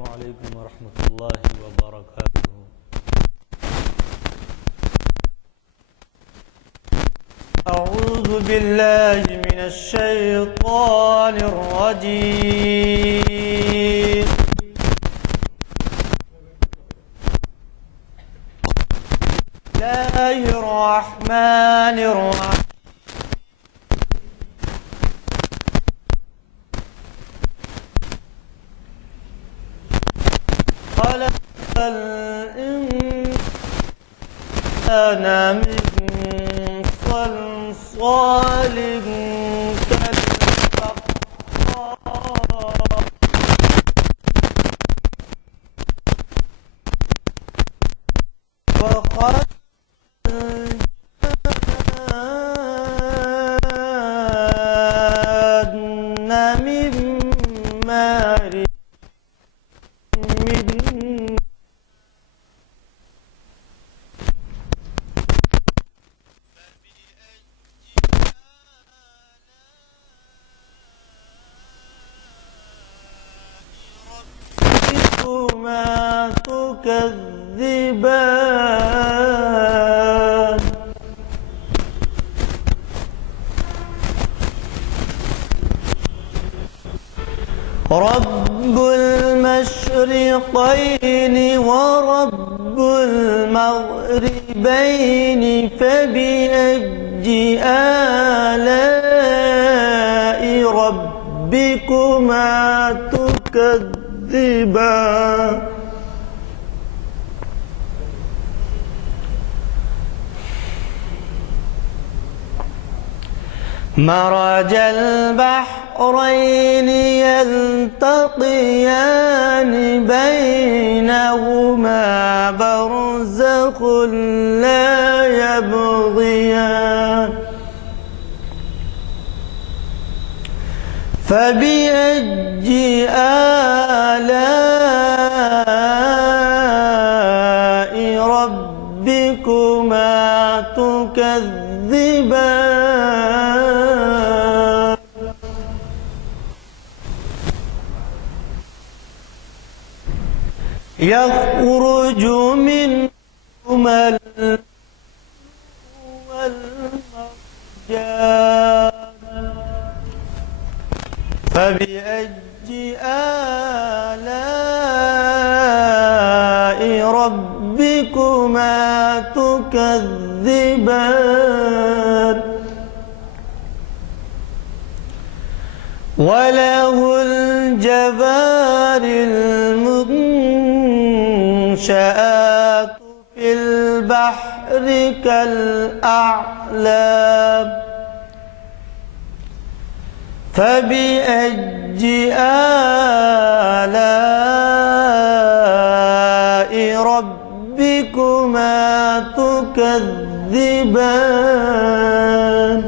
عليكم ورحمة الله وبركاته. أعوذ بالله من الشيطان الرجيم. بسم الله الرحمن الرحيم. خلق الإنسان من صلصال كالفخار وخلق الجن من مارج ما تكذبان. رب المشرقين ورب المغربين فبأي آلاء ربكما تكذبان. مرج البحرين يلتقيان بينهما برزخ لا يبغيان. فبأي آلاء ربكما تكذبان. يخرج منهما اللؤلؤ والمرجان. فبأي آلاء ربكما تكذبان. وله الجوار المنشآت في البحر كالأعلام. فبأي آلاء ربكما تكذبان.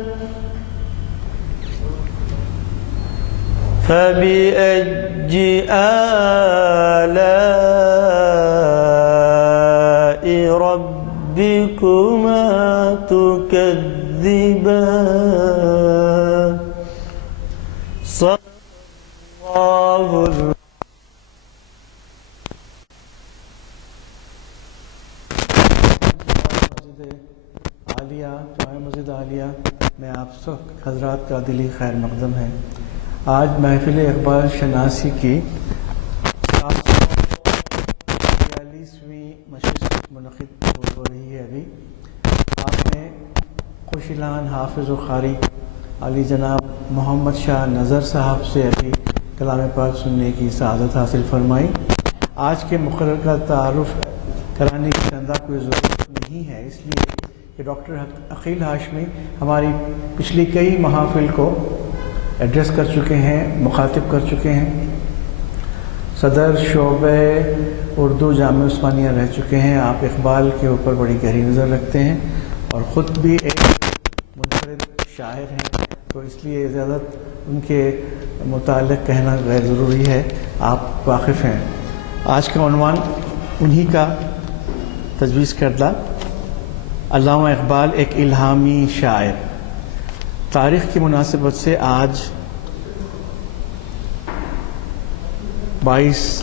فبأي آلاء ربكما تكذبان. صلى الله مسجد عالیہ میں آپ سب حضرات کا دلی خیر مقدم ہے۔ آج محفل اقبال شناسی کی 742ویں نشست منعقد ہو رہی ہے۔ ابھی آپ نے خوش الان حافظ و قاری علی جناب محمد شاہ نظر صاحب سے ابھی کلام پاک سننے کی سعادت حاصل فرمائی۔ آج کے مقرر کا تعارف کرانے کی چندہ کوئی ضرورت نہیں ہے، اس لیے کہ ڈاکٹر عقیل ہاشمی ہماری پچھلی کئی محافل کو ایڈریس کر چکے ہیں، مخاطب کر چکے ہیں، صدر شعبہ اردو جامعہ عثمانیہ رہ چکے ہیں۔ آپ اقبال کے اوپر بڑی گہری نظر رکھتے ہیں اور خود بھی ایک منفرد شاعر ہیں، تو اس لیے زیادہ ان کے متعلق کہنا غیر ضروری ہے، آپ واقف ہیں۔ آج کا عنوان انہی کا تجویز کردہ علامہ اقبال ایک الہامی شاعر۔ تاریخ کی مناسبت سے آج 22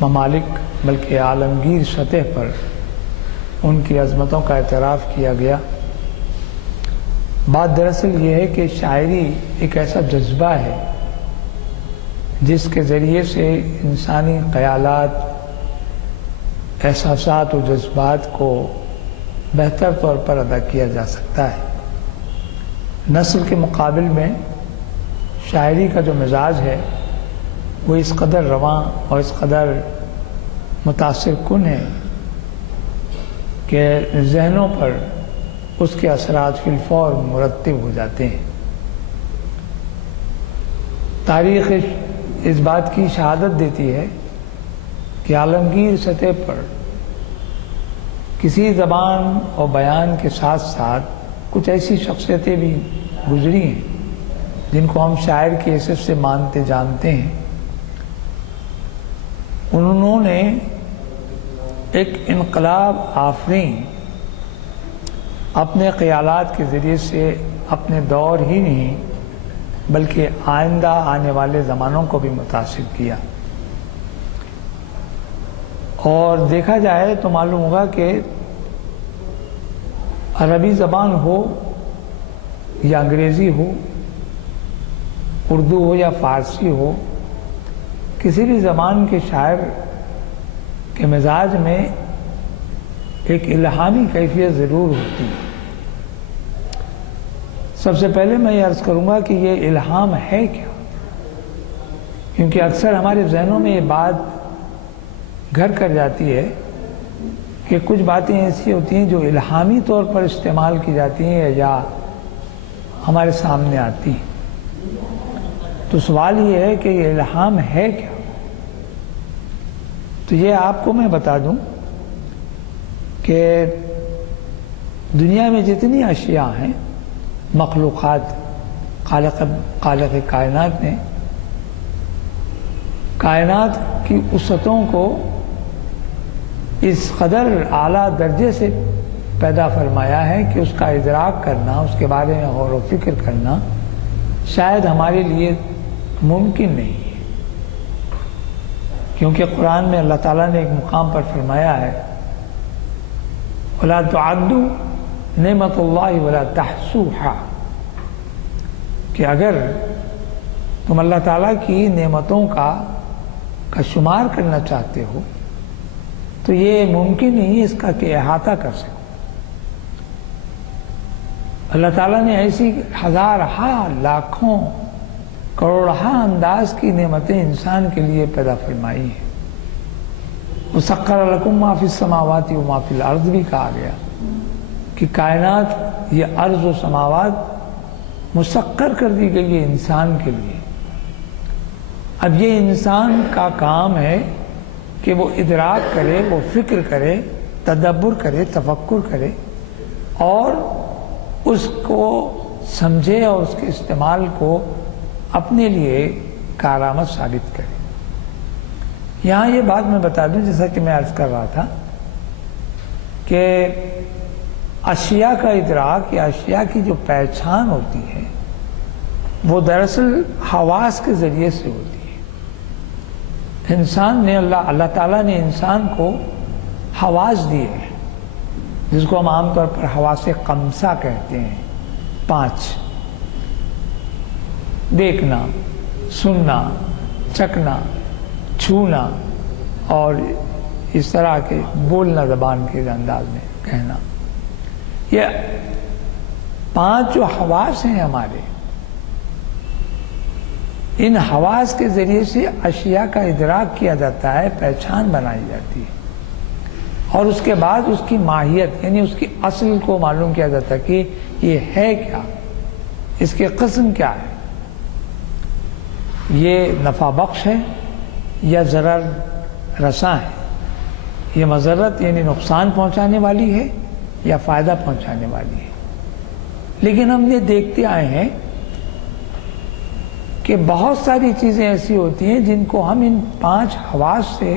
ممالک بلکہ عالمگیر سطح پر ان کی عظمتوں کا اعتراف کیا گیا۔ بات دراصل یہ ہے کہ شاعری ایک ایسا جذبہ ہے جس کے ذریعے سے انسانی خیالات، احساسات و جذبات کو بہتر طور پر ادا کیا جا سکتا ہے۔ نثر کے مقابل میں شاعری کا جو مزاج ہے وہ اس قدر رواں اور اس قدر متاثر کن ہے کہ ذہنوں پر اس کے اثرات فی الفور مرتب ہو جاتے ہیں۔ تاریخ اس بات کی شہادت دیتی ہے کہ عالمگیر سطح پر کسی زبان اور بیان کے ساتھ ساتھ کچھ ایسی شخصیتیں بھی گزری ہیں جن کو ہم شاعر کی حیثیت سے مانتے جانتے ہیں۔ انہوں نے ایک انقلاب آفرین اپنے خیالات کے ذریعے سے اپنے دور ہی نہیں بلکہ آئندہ آنے والے زمانوں کو بھی متاثر کیا۔ اور دیکھا جائے تو معلوم ہوگا کہ عربی زبان ہو یا انگریزی ہو، اردو ہو یا فارسی ہو، کسی بھی زبان کے شاعر کے مزاج میں ایک الہامی کیفیت ضرور ہوتی ہے۔ سب سے پہلے میں یہ عرض کروں گا کہ یہ الہام ہے کیا، کیونکہ اکثر ہمارے ذہنوں میں یہ بات گھر کر جاتی ہے کہ کچھ باتیں ایسی ہوتی ہیں جو الہامی طور پر استعمال کی جاتی ہیں یا ہمارے سامنے آتی ہیں۔ تو سوال یہ ہے کہ یہ الہام ہے کیا؟ تو یہ آپ کو میں بتا دوں کہ دنیا میں جتنی اشیاء ہیں، مخلوقات، خالق کائنات نے کائنات کی وسعتوں کو اس قدر اعلیٰ درجے سے پیدا فرمایا ہے کہ اس کا ادراک کرنا، اس کے بارے میں غور و فکر کرنا شاید ہمارے لیے ممکن نہیں ہے، کیونکہ قرآن میں اللہ تعالیٰ نے ایک مقام پر فرمایا ہے وَلَا تُعَدُّوا نِعْمَتَ اللَّهِ وَلَا تَحْصُوهَا، کہ اگر تم اللہ تعالیٰ کی نعمتوں کا شمار کرنا چاہتے ہو تو یہ ممکن نہیں ہے اس کا کہ احاطہ کر سکو۔ اللہ تعالیٰ نے ایسی ہزارہا، لاکھوں، کروڑہا انداز کی نعمتیں انسان کے لیے پیدا فرمائی ہیں۔ وَسَخَّرَ لَكُم مَّا فِي السَّمَاوَاتِ وَمَا فِي الْأَرْضِ بھی کہا گیا کہ کائنات، یہ ارض و سماوات مسخر کر دی گئی ہے انسان کے لیے۔ اب یہ انسان کا کام ہے کہ وہ ادراک کرے، وہ فکر کرے، تدبر کرے، تفکر کرے اور اس کو سمجھے اور اس کے استعمال کو اپنے لیے کارآمد ثابت کرے۔ یہاں یہ بات میں بتا دوں، جیسا کہ میں عرض کر رہا تھا کہ اشیاء کا ادراک یا اشیاء کی جو پہچان ہوتی ہے وہ دراصل حواس کے ذریعے سے ہوتی ہے۔ انسان نے اللہ تعالیٰ نے انسان کو حواس دیے ہیں، جس کو ہم عام طور پر حواس خمسہ کہتے ہیں، 5: دیکھنا، سننا، چکھنا، چھونا اور اس طرح کے بولنا، زبان کے انداز میں کہنا۔ یہ 5 جو حواس ہیں ہمارے، ان حواس کے ذریعے سے اشیاء کا ادراک کیا جاتا ہے، پہچان بنائی جاتی ہے، اور اس کے بعد اس کی ماہیت یعنی اس کی اصل کو معلوم کیا جاتا ہے کہ یہ ہے کیا، اس کے قسم کیا ہے، یہ نفع بخش ہے یا ضرر رساں ہے، یہ مضرت یعنی نقصان پہنچانے والی ہے یا فائدہ پہنچانے والی ہے۔ لیکن ہم یہ دیکھتے آئے ہیں کہ بہت ساری چیزیں ایسی ہوتی ہیں جن کو ہم ان 5 حواس سے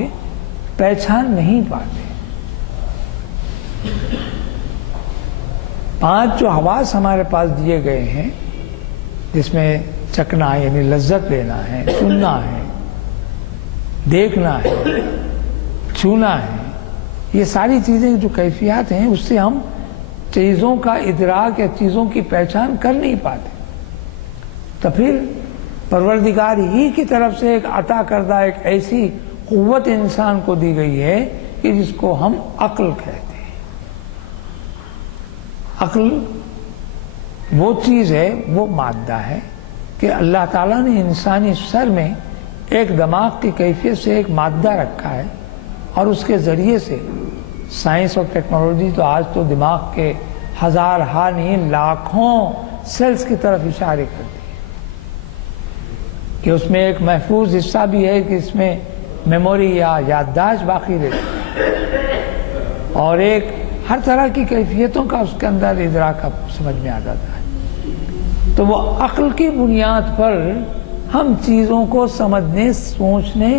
پہچان نہیں پاتے۔ 5 جو حواس ہمارے پاس دیے گئے ہیں، جس میں چکھنا یعنی لذت لینا ہے، سننا ہے، دیکھنا ہے، چھونا ہے، یہ ساری چیزیں جو کیفیات ہیں اس سے ہم چیزوں کا ادراک یا چیزوں کی پہچان کر نہیں پاتے. تو پھر پروردگار ہی کی طرف سے ایک عطا کردہ ایک ایسی قوت انسان کو دی گئی ہے کہ جس کو ہم عقل کہتے ہیں. عقل وہ چیز ہے، وہ مادہ ہے کہ اللہ تعالیٰ نے انسانی سر میں ایک دماغ کی کیفیت سے ایک مادہ رکھا ہے، اور اس کے ذریعے سے سائنس اور ٹیکنالوجی تو آج تو دماغ کے ہزار نہیں لاکھوں سیلز کی طرف اشارے کرتی ہے کہ اس میں ایک محفوظ حصہ بھی ہے کہ اس میں میموری یا یادداشت باقی رہتی ہے، اور ایک ہر طرح کی کیفیتوں کا اس کے اندر ادراک سمجھ میں آ جاتا ہے. تو وہ عقل کی بنیاد پر ہم چیزوں کو سمجھنے، سوچنے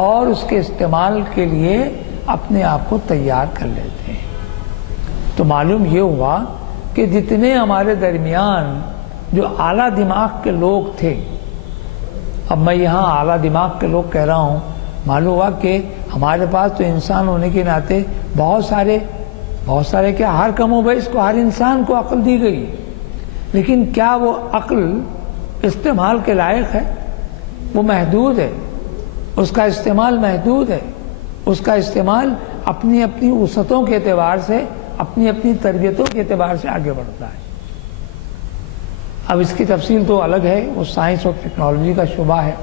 اور اس کے استعمال کے لیے اپنے آپ کو تیار کر لیتے ہیں. تو معلوم یہ ہوا کہ جتنے ہمارے درمیان جو اعلیٰ دماغ کے لوگ تھے، اب میں یہاں اعلیٰ دماغ کے لوگ کہہ رہا ہوں، معلوم ہوا کہ ہمارے پاس تو انسان ہونے کے ناطے بہت سارے کیا ہر کم و بیش کو ہر انسان کو عقل دی گئی، لیکن کیا وہ عقل استعمال کے لائق ہے؟ وہ محدود ہے، اس کا استعمال محدود ہے، اس کا استعمال اپنی وسعتوں کے اعتبار سے، اپنی تربیتوں کے اعتبار سے آگے بڑھتا ہے. اب اس کی تفصیل تو الگ ہے، وہ سائنس اور ٹیکنالوجی کا شعبہ ہے،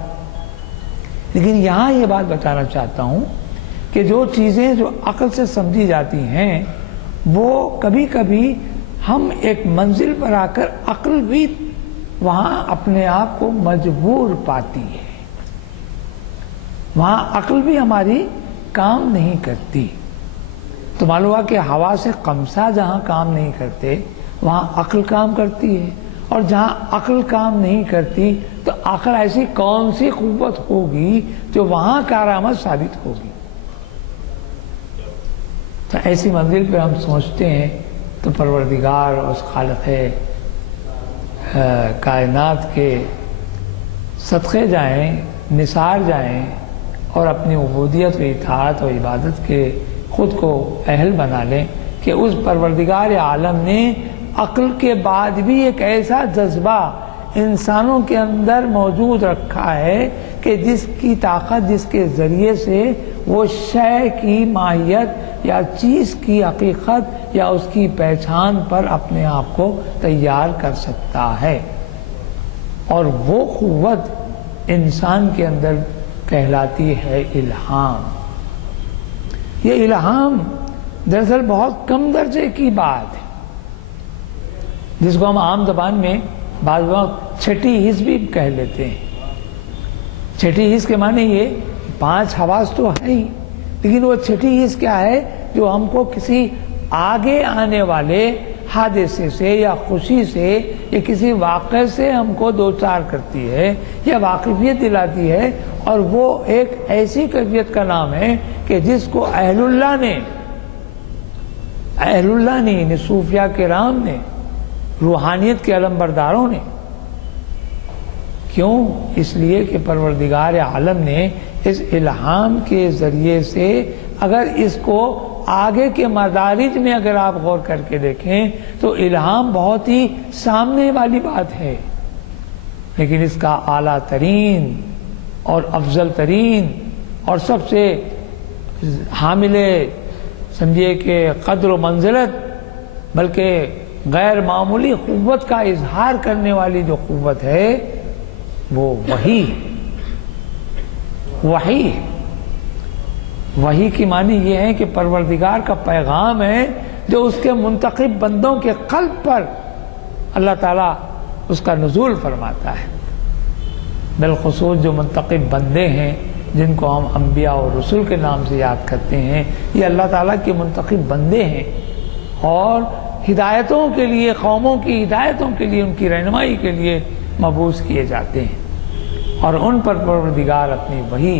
لیکن یہاں یہ بات بتانا چاہتا ہوں کہ جو چیزیں جو عقل سے سمجھی جاتی ہیں وہ کبھی کبھی ہم ایک منزل پر آ کر عقل بھی وہاں اپنے آپ کو مجبور پاتی ہے، وہاں عقل بھی ہماری کام نہیں کرتی. تو معلوم ہوا کہ ہوا سے قمصہ جہاں کام نہیں کرتے وہاں عقل کام کرتی ہے، اور جہاں عقل کام نہیں کرتی تو آخر ایسی کون سی قوت ہوگی جو وہاں کارآمد ثابت ہوگی. تو ایسی منزل پہ ہم سوچتے ہیں تو پروردگار اس خالق کائنات کے صدقے جائیں، نثار جائیں اور اپنی عبودیت و اطاعت و عبادت کے خود کو اہل بنا لیں کہ اس پروردگار عالم نے عقل کے بعد بھی ایک ایسا جذبہ انسانوں کے اندر موجود رکھا ہے کہ جس کی طاقت، جس کے ذریعے سے وہ شے کی ماہیت یا چیز کی حقیقت یا اس کی پہچان پر اپنے آپ کو تیار کر سکتا ہے. اور وہ قوت انسان کے اندر کہلاتی ہے الہام. یہ الہام دراصل بہت کم درجے کی بات ہے، جس کو ہم عام زبان میں بعض وقت چھٹی حس بھی کہہ لیتے ہیں. چھٹی حس کے معنی یہ 5 حواس تو ہے ہی، لیکن وہ چھٹی حس کیا ہے جو ہم کو کسی آگے آنے والے حادثے سے یا خوشی سے یا کسی واقعے سے ہم کو دوچار کرتی ہے یا واقفیت دلاتی ہے. اور وہ ایک ایسی کیفیت کا نام ہے کہ جس کو اہل اللہ نے یعنی صوفیہ کرام نے، روحانیت کے علمبرداروں نے. کیوں؟ اس لیے کہ پروردگار عالم نے اس الہام کے ذریعے سے اگر اس کو آگے کے مدارج میں اگر آپ غور کر کے دیکھیں تو الہام بہت ہی سامنے والی بات ہے، لیکن اس کا اعلیٰ ترین اور افضل ترین اور سب سے حامل سمجھیے کہ قدر و منزلت بلکہ غیر معمولی قوت کا اظہار کرنے والی جو قوت ہے وہ وحی کی معنی یہ ہے کہ پروردگار کا پیغام ہے جو اس کے منتخب بندوں کے قلب پر اللہ تعالیٰ اس کا نزول فرماتا ہے. بالخصوص جو منتخب بندے ہیں جن کو ہم انبیاء اور رسول کے نام سے یاد کرتے ہیں، یہ اللہ تعالیٰ کے منتخب بندے ہیں اور ہدایتوں کے لیے، قوموں کی ہدایتوں کے لیے، ان کی رہنمائی کے لیے مبعوث کیے جاتے ہیں، اور ان پر پروردگار اپنی وحی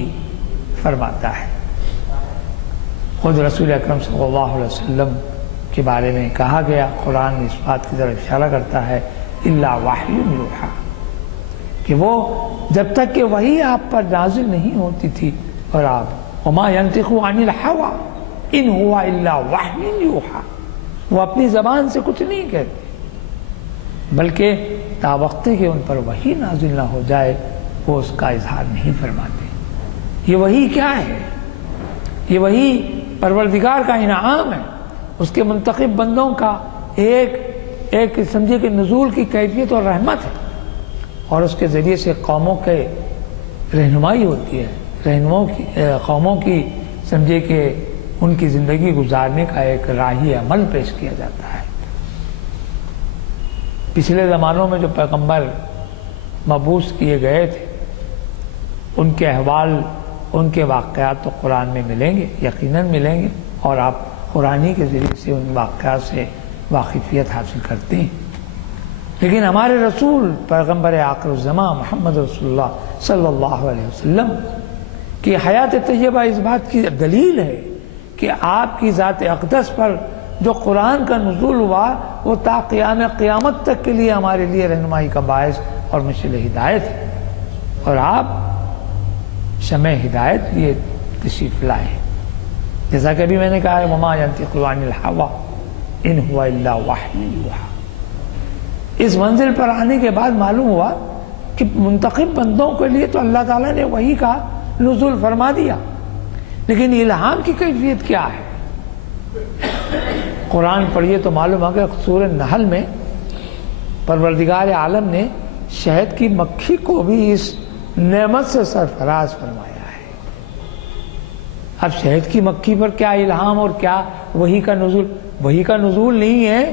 فرماتا ہے. خود رسول اکرم صلی اللہ علیہ وسلم کے بارے میں کہا گیا، قرآن اس بات کی طرف اشارہ کرتا ہے الا وحی یوحی، کہ وہ جب تک کہ وحی آپ پر نازل نہیں ہوتی تھی اور آپ وما ينطق عن الهوى ان هو الا وحی یوحی، وہ اپنی زبان سے کچھ نہیں کہتے بلکہ تاوقتے کہ ان پر وحی نازل نہ ہو جائے وہ اس کا اظہار نہیں فرماتے۔ یہ وحی کیا ہے؟ یہ وحی پروردگار کا انعام ہے، اس کے منتخب بندوں کا ایک سمجھے کہ نزول کی کیفیت اور رحمت ہے، اور اس کے ذریعے سے قوموں کے رہنمائی ہوتی ہے، قوموں کی سمجھے کہ ان کی زندگی گزارنے کا ایک راہی عمل پیش کیا جاتا ہے۔ پچھلے زمانوں میں جو پیغمبر مبعوث کیے گئے تھے ان کے احوال، ان کے واقعات تو قرآن میں ملیں گے، یقیناً ملیں گے، اور آپ قرآنی کے ذریعے سے ان واقعات سے واقفیت حاصل کرتے ہیں۔ لیکن ہمارے رسول پیغمبر آخر الزماں محمد رسول اللہ صلی اللہ علیہ وسلم کی حیات طیبہ اس بات کی دلیل ہے کہ آپ کی ذات اقدس پر جو قرآن کا نزول ہوا وہ تا قیامت تک کے لیے ہمارے لیے رہنمائی کا باعث اور مشعل ہدایت ہے، اور آپ شمع ہدایت لیے تشریف لائے، جیسا کہ ابھی میں نے کہا ہے وما ينطق عن الهوى ان هو الا وحی یوحی۔ اس منزل پر آنے کے بعد معلوم ہوا کہ منتخب بندوں کے لیے تو اللہ تعالیٰ نے وحی کا نزول فرما دیا، لیکن الہام کی کیفیت کیا ہے؟ قرآن پڑھیے تو معلوم ہوگا کہ سورہ نحل میں پروردگار عالم نے شہد کی مکھی کو بھی اس نعمت سے سرفراز فرمایا ہے۔ اب شہد کی مکھی پر کیا الہام اور کیا وحی کا نزول؟ وحی کا نزول نہیں ہے،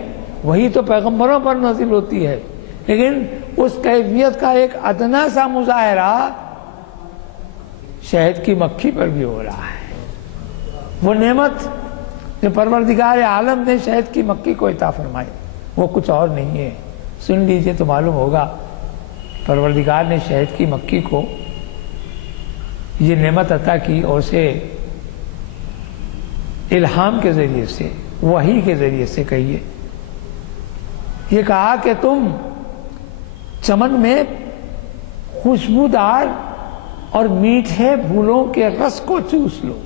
وحی تو پیغمبروں پر نازل ہوتی ہے، لیکن اس کیفیت کا ایک ادنا سا مظاہرہ شہد کی مکھی پر بھی ہو رہا ہے۔ وہ نعمت جو پروردگار عالم نے شہد کی مکھی کو عطا فرمائی وہ کچھ اور نہیں ہے۔ سن لیجئے تو معلوم ہوگا پروردگار نے شہد کی مکھی کو یہ نعمت عطا کی اور اسے الہام کے ذریعے سے، وحی کے ذریعے سے کہیے، یہ کہا کہ تم چمن میں خوشبودار اور میٹھے پھولوں کے رس کو چوس لو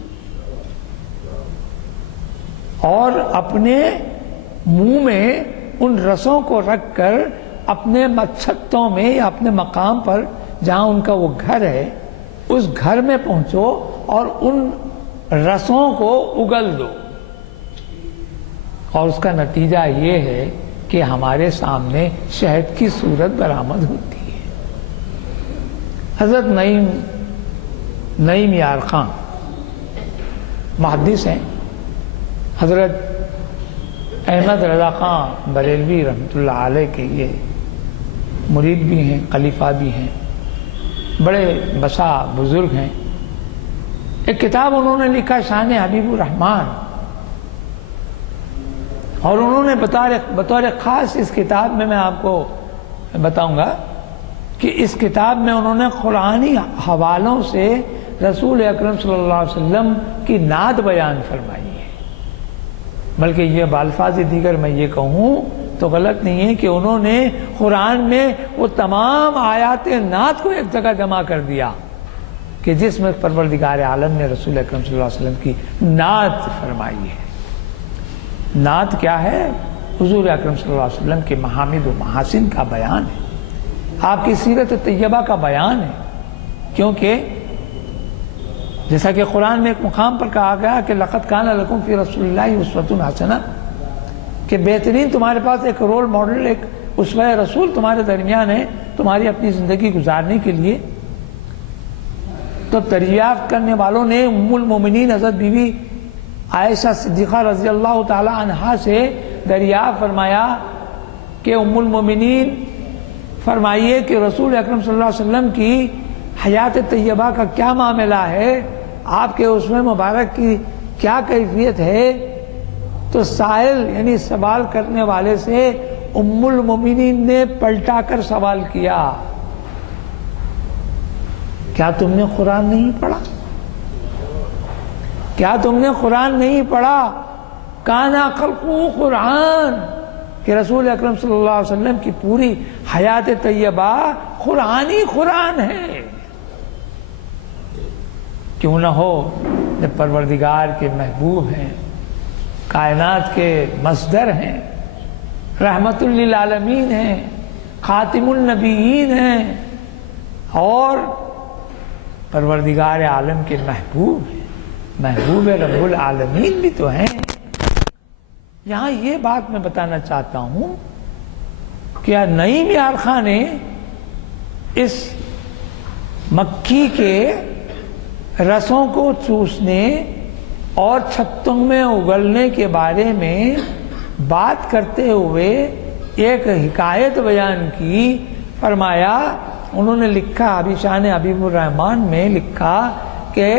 اور اپنے منہ میں ان رسوں کو رکھ کر اپنے چھتوں میں یا اپنے مقام پر جہاں ان کا وہ گھر ہے اس گھر میں پہنچو اور ان رسوں کو اگل دو، اور اس کا نتیجہ یہ ہے کہ ہمارے سامنے شہد کی صورت برآمد ہوتی ہے۔ حضرت نعیم یار خان محدث ہیں، حضرت احمد رضا خان بریلوی رحمۃ اللہ علیہ کے یہ مرید بھی ہیں، خلیفہ بھی ہیں، بڑے بسا بزرگ ہیں۔ ایک کتاب انہوں نے لکھا شان حبیب الرحمن، اور انہوں نے بطور خاص اس کتاب میں آپ کو بتاؤں گا کہ اس کتاب میں انہوں نے قرآنی حوالوں سے رسول اکرم صلی اللہ علیہ وسلم کی نعت بیان فرمائی ہے، بلکہ یہ بالفاظ دیگر میں یہ کہوں تو غلط نہیں ہے کہ انہوں نے قرآن میں وہ تمام آیات نعت کو ایک جگہ جمع کر دیا کہ جس میں پروردگار عالم نے رسول اکرم صلی اللہ علیہ وسلم کی نعت فرمائی ہے۔ نعت کیا ہے؟ حضور اکرم صلی اللہ علیہ وسلم کے محامد و محاسن کا بیان ہے، آپ کی سیرت طیبہ کا بیان ہے، کیونکہ جیسا کہ قرآن میں ایک مقام پر کہا گیا کہ لقد کان لکم فی رسول اللہ اسوۃ حسنہ، کہ بہترین تمہارے پاس ایک رول ماڈل، ایک اسوہ رسول تمہارے درمیان ہے تمہاری اپنی زندگی گزارنے کے لیے۔ تو دریافت کرنے والوں نے ام المومنین حضرت بی بی عائشہ صدیقہ رضی اللہ تعالی عنہا سے دریافت فرمایا کہ ام المومنین فرمائیے کہ رسول اکرم صلی اللہ علیہ وسلم کی حیات طیبہ کا کیا معاملہ ہے، آپ کے اسوہ مبارک کی کیا کیفیت ہے؟ تو سائل یعنی سوال کرنے والے سے ام المومنین نے پلٹا کر سوال کیا، کیا تم نے قرآن نہیں پڑھا؟ کیا تم نے قرآن نہیں پڑھا؟ کانا خلقہ قرآن، کہ رسول اکرم صلی اللہ علیہ وسلم کی پوری حیات طیبہ قرآن ہے۔ کیوں نہ ہو جب پروردگار کے محبوب ہیں، کائنات کے مصدر ہیں، رحمت للعالمین ہیں، خاتم النبیین ہیں اور پروردگار عالم کے محبوب ہیں، محبوب رب العالمین بھی تو ہیں۔ یہاں یہ بات میں بتانا چاہتا ہوں کہ نعیم یار خان نے اس مکھی کے رسوں کو چوسنے اور چھتوں میں اگلنے کے بارے میں بات کرتے ہوئے ایک حکایت بیان کی۔ فرمایا، انہوں نے لکھا، ابی شان حبیب الرحمان میں لکھا کہ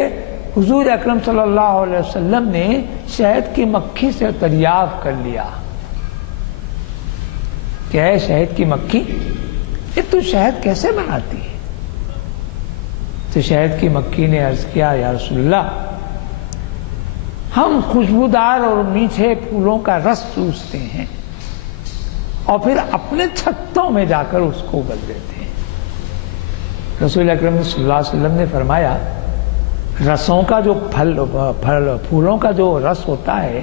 حضور اکرم صلی اللہ علیہ وسلم نے شہد کی مکھی سے دریافت کر لیا کہ اے شہد کی مکھی، یہ تو شہد کیسے بناتی ہے؟ تو شہد کی مکھی نے عرض کیا، یا رسول اللہ، ہم خوشبودار اور میٹھے پھولوں کا رس چوستے ہیں اور پھر اپنے چھتوں میں جا کر اس کو اگل دیتے ہیں۔ رسول اکرم صلی اللہ علیہ وسلم نے فرمایا، رسوں کا جو پھولوں کا جو رس ہوتا ہے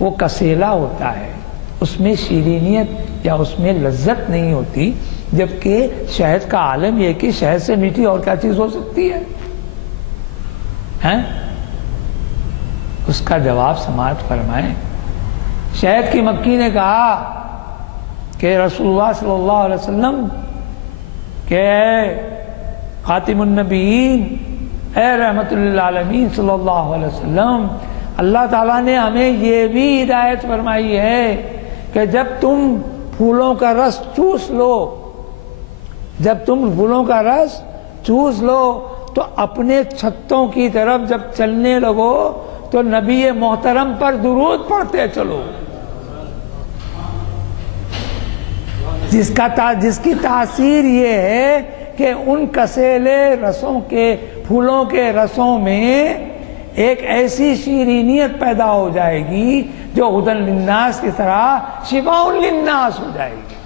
وہ کسیلا ہوتا ہے، اس میں شیرینیت یا اس میں لذت نہیں ہوتی، جبکہ شہد کا عالم یہ کہ شہد سے میٹھی اور کیا چیز ہو سکتی ہے؟ اس کا جواب سماعت فرمائیں۔ شہد کی مکھی نے کہا کہ رسول اللہ صلی اللہ علیہ وسلم کہ اے خاتم النبیین، اے رحمت للعالمین صلی اللہ علیہ وسلم، اللہ تعالیٰ نے ہمیں یہ بھی ہدایت فرمائی ہے کہ جب تم پھولوں کا رس چوس لو، جب تم پھولوں کا رس چوس لو تو اپنے چھتوں کی طرف جب چلنے لگو تو نبی محترم پر درود پڑھتے چلو، جس کی تاثیر یہ ہے کہ ان کسیلے رسوں کے، پھولوں کے رسوں میں ایک ایسی شیرینیت پیدا ہو جائے گی جو ہدی للناس کی طرح شفاء للناس ہو جائے گی۔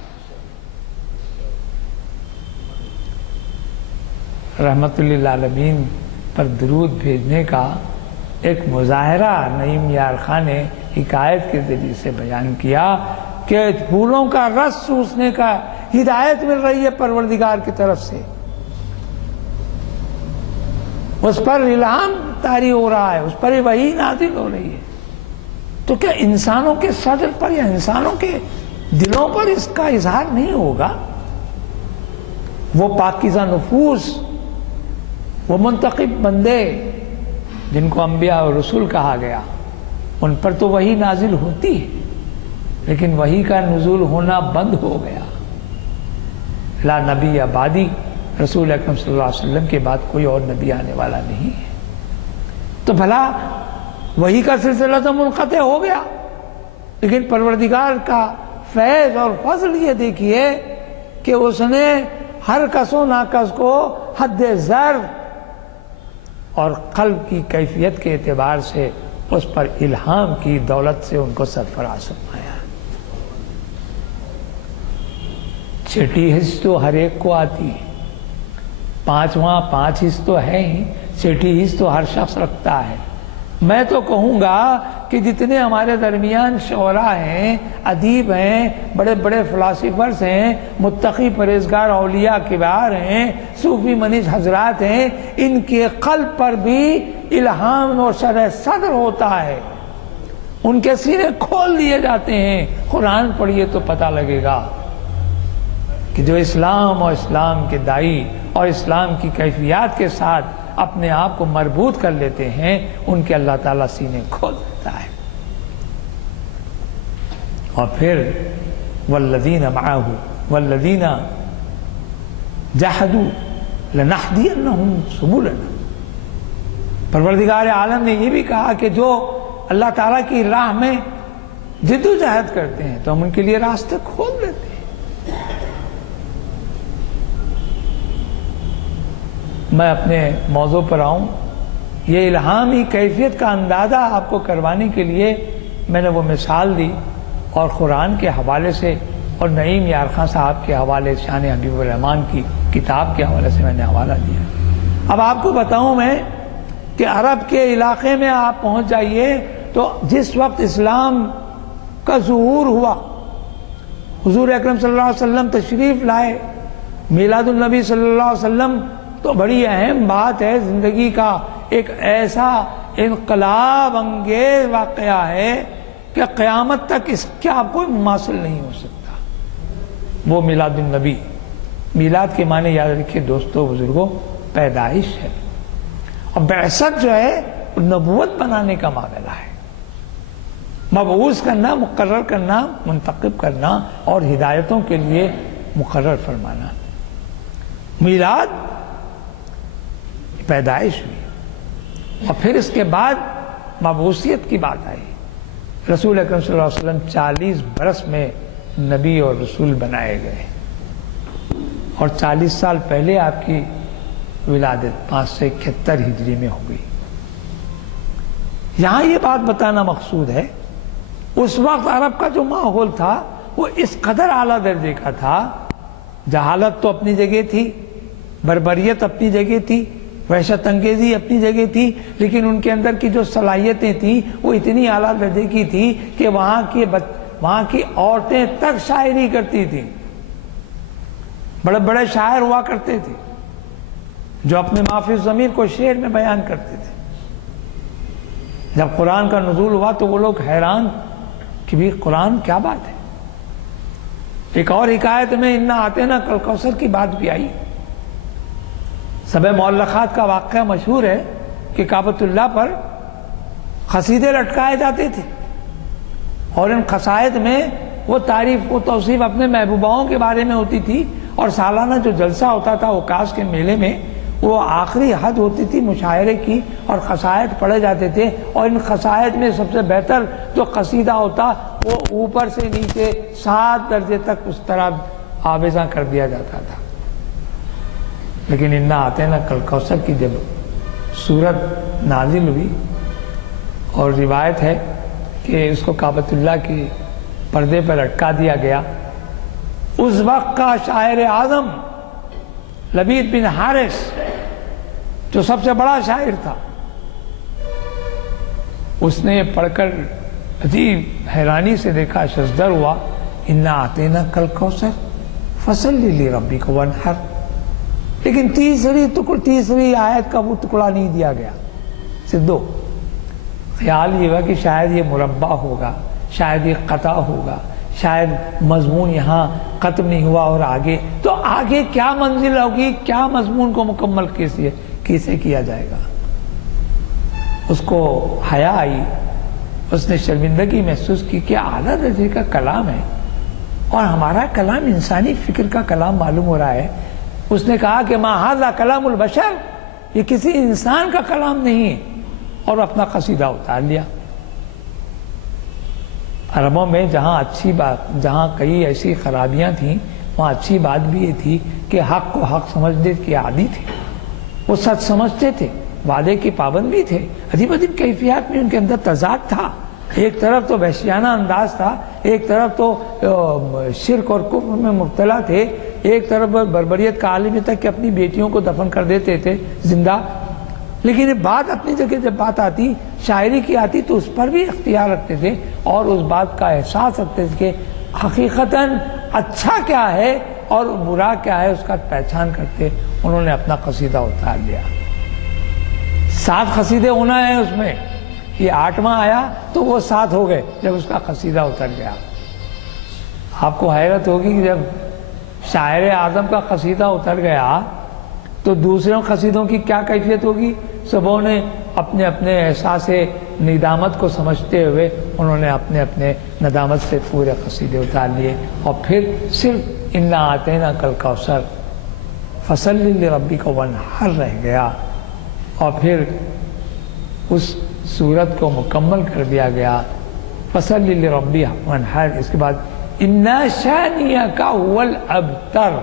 رحمت للعالمین پر درود بھیجنے کا ایک مظاہرہ نعیم یار خان نے حکایت کے ذریعے سے بیان کیا کہ پھولوں کا رس چوسنے کا ہدایت مل رہی ہے پروردگار کی طرف سے، اس پر الہام طاری ہو رہا ہے، اس پر وحی نازل ہو رہی ہے، تو کیا انسانوں کے صدر پر یا انسانوں کے دلوں پر اس کا اظہار نہیں ہوگا؟ وہ پاکیزہ نفوس، وہ منتخب بندے جن کو انبیاء اور رسول کہا گیا، ان پر تو وحی نازل ہوتی ہے، لیکن وحی کا نزول ہونا بند ہو گیا۔ لا نبی بعدی، رسول اکرم صلی اللہ علیہ وسلم کے بعد کوئی اور نبی آنے والا نہیں ہے، تو بھلا وحی کا سلسلہ تو منقطع ہو گیا، لیکن پروردگار کا فیض اور فضل یہ دیکھیے کہ اس نے ہر کس و ناکس کو حد ذر اور قلب کی کیفیت کے اعتبار سے اس پر الہام کی دولت سے ان کو سرفراز فرمایا۔ چھٹی حص تو ہر ایک کو آتی ہے، پانچواں 5 حص تو ہے ہی، چھٹی حص تو ہر شخص رکھتا ہے۔ میں تو کہوں گا کہ جتنے ہمارے درمیان شعراء ہیں، ادیب ہیں، بڑے بڑے فلاسفرز ہیں، متقی پرہیزگار اولیاء کبار ہیں، صوفی منیج حضرات ہیں، ان کے قلب پر بھی الہام اور شرح صدر ہوتا ہے، ان کے سینے کھول دیے جاتے ہیں۔ قرآن پڑھیے تو پتہ لگے گا کہ جو اسلام اور اسلام کے دائی اور اسلام کی کیفیات کے ساتھ اپنے آپ کو مربوط کر لیتے ہیں، ان کے اللہ تعالیٰ سینے کھول دیتا ہے۔ اور پھر والذین معہ والذین جاہدوا لنہدینہم سبلنا، پروردگار عالم نے یہ بھی کہا کہ جو اللہ تعالیٰ کی راہ میں جد و جہد کرتے ہیں تو ہم ان کے لیے راستے کھول دیتے ہیں۔ میں اپنے موضوع پر آؤں، یہ الہامی کیفیت کا اندازہ آپ کو کروانے کے لیے میں نے وہ مثال دی، اور قرآن کے حوالے سے اور نعیم یار خان صاحب کے حوالے، شان حبیب الرحمان کی کتاب کے حوالے سے میں نے حوالہ دیا۔ اب آپ کو بتاؤں میں کہ عرب کے علاقے میں آپ پہنچ جائیے تو جس وقت اسلام کا ظہور ہوا، حضور اکرم صلی اللہ علیہ وسلم تشریف لائے، میلاد النبی صلی اللہ علیہ وسلم تو بڑی اہم بات ہے، زندگی کا ایک ایسا انقلاب انگیز واقعہ ہے کہ قیامت تک اس کا کوئی مماثل نہیں ہو سکتا، وہ میلاد النبی۔ میلاد کے معنی یاد رکھیے دوستو بزرگوں، پیدائش ہے، اور بعثت جو ہے نبوت بنانے کا معاملہ ہے، مبعوث کرنا، مقرر کرنا، منتخب کرنا اور ہدایتوں کے لیے مقرر فرمانا۔ میلاد پیدائش ہوئی، اور پھر اس کے بعد مبعوثیت کی بات آئی۔ رسول اکرم صلی اللہ علیہ وسلم 40 برس میں نبی اور رسول بنائے گئے، اور 40 سال پہلے آپ کی ولادت 571 ہجری میں ہو گئی۔ یہاں یہ بات بتانا مقصود ہے، اس وقت عرب کا جو ماحول تھا وہ اس قدر اعلیٰ درجے کا تھا، جہالت تو اپنی جگہ تھی، بربریت اپنی جگہ تھی، وحشت انگیزی اپنی جگہ تھی، لیکن ان کے اندر کی جو صلاحیتیں تھیں وہ اتنی اعلیٰ درجے کی تھی کہ وہاں کی عورتیں تک شاعری کرتی تھیں، بڑے بڑے شاعر ہوا کرتے تھے جو اپنے مافی ضمیر کو شعر میں بیان کرتے تھے۔ جب قرآن کا نزول ہوا تو وہ لوگ حیران کہ بھی قرآن کیا بات ہے۔ ایک اور حکایت میں انا آتینا کالکوثر کی بات بھی آئی۔ سبع معلقات کا واقعہ مشہور ہے کہ کعبۃ اللہ پر قصیدے لٹکائے جاتے تھے، اور ان قصائد میں وہ تعریف و توصیف اپنے محبوباؤں کے بارے میں ہوتی تھی، اور سالانہ جو جلسہ ہوتا تھا اوکاس کے میلے میں وہ آخری حد ہوتی تھی مشاعرے کی، اور قصائد پڑھے جاتے تھے، اور ان قصائد میں سب سے بہتر جو قصیدہ ہوتا وہ اوپر سے نیچے 7 درجے تک اس طرح آویزاں کر دیا جاتا تھا۔ لیکن انا آتینا کالکوثر کی جب سورت نازل ہوئی، اور روایت ہے کہ اس کو کعبۃ اللہ کے پردے پر لٹکا دیا گیا، اس وقت کا شاعر اعظم لبید بن حارث جو سب سے بڑا شاعر تھا، اس نے پڑھ کر عجیب حیرانی سے دیکھا، شزدر ہوا، انا آتینا کالکوثر فصلی لربک وانحر، لیکن تیسری آیت کا وہ ٹکڑا نہیں دیا گیا، صرف 2۔ خیال یہ ہوا کہ شاید یہ مربع ہوگا، شاید یہ قطع ہوگا، شاید مضمون یہاں ختم نہیں ہوا اور آگے تو آگے کیا منزل ہوگی، کیا مضمون کو مکمل کیسے کیا جائے گا۔ اس کو حیا آئی، اس نے شرمندگی محسوس کی کہ اعلیٰ درجے کا کلام ہے، اور ہمارا کلام انسانی فکر کا کلام معلوم ہو رہا ہے۔ اس نے کہا کہ ما ھذا کلام البشر، یہ کسی انسان کا کلام نہیں ہے، اور اپنا قصیدہ اتار لیا۔ عربوں میں جہاں کئی ایسی خرابیاں تھیں، وہاں اچھی بات بھی یہ تھی کہ حق کو حق سمجھنے کی عادی تھے، وہ سچ سمجھتے تھے، وعدے کی پابند بھی تھے۔ عجیب عجیب کیفیات میں ان کے اندر تضاد تھا، ایک طرف تو وحشیانہ انداز تھا، ایک طرف تو شرک اور کفر میں مبتلا تھے، ایک طرف بربریت کا عالم تک کہ اپنی بیٹیوں کو دفن کر دیتے تھے زندہ۔ لیکن بات اپنی جگہ جب بات آتی، شاعری کی آتی، تو اس پر بھی اختیار رکھتے تھے، اور اس بات کا احساس رکھتے تھے کہ حقیقتاً اچھا کیا ہے اور برا کیا ہے، اس کا پہچان کرتے۔ انہوں نے اپنا قصیدہ اتار لیا۔ 7 قصیدے ہونا ہے اس میں، یہ 8واں آیا تو وہ 7 ہو گئے جب اس کا قصیدہ اتر گیا۔ آپ کو حیرت ہوگی کہ جب شاعر اعظم کا قصیدہ اتر گیا تو دوسرے قصیدوں کی کیا کیفیت ہوگی۔ سبوں نے اپنے اپنے احساس ندامت کو سمجھتے ہوئے انہوں نے اپنے اپنے ندامت سے پورے قصیدے اتار لیے، اور پھر صرف انا آتینا کالکوثر فصلی لربک وانحر رہ گیا، اور پھر اس سورت کو مکمل کر دیا گیا، فصلی لربک وانحر۔ اس کے بعد انا شانئک ھو الابتر۔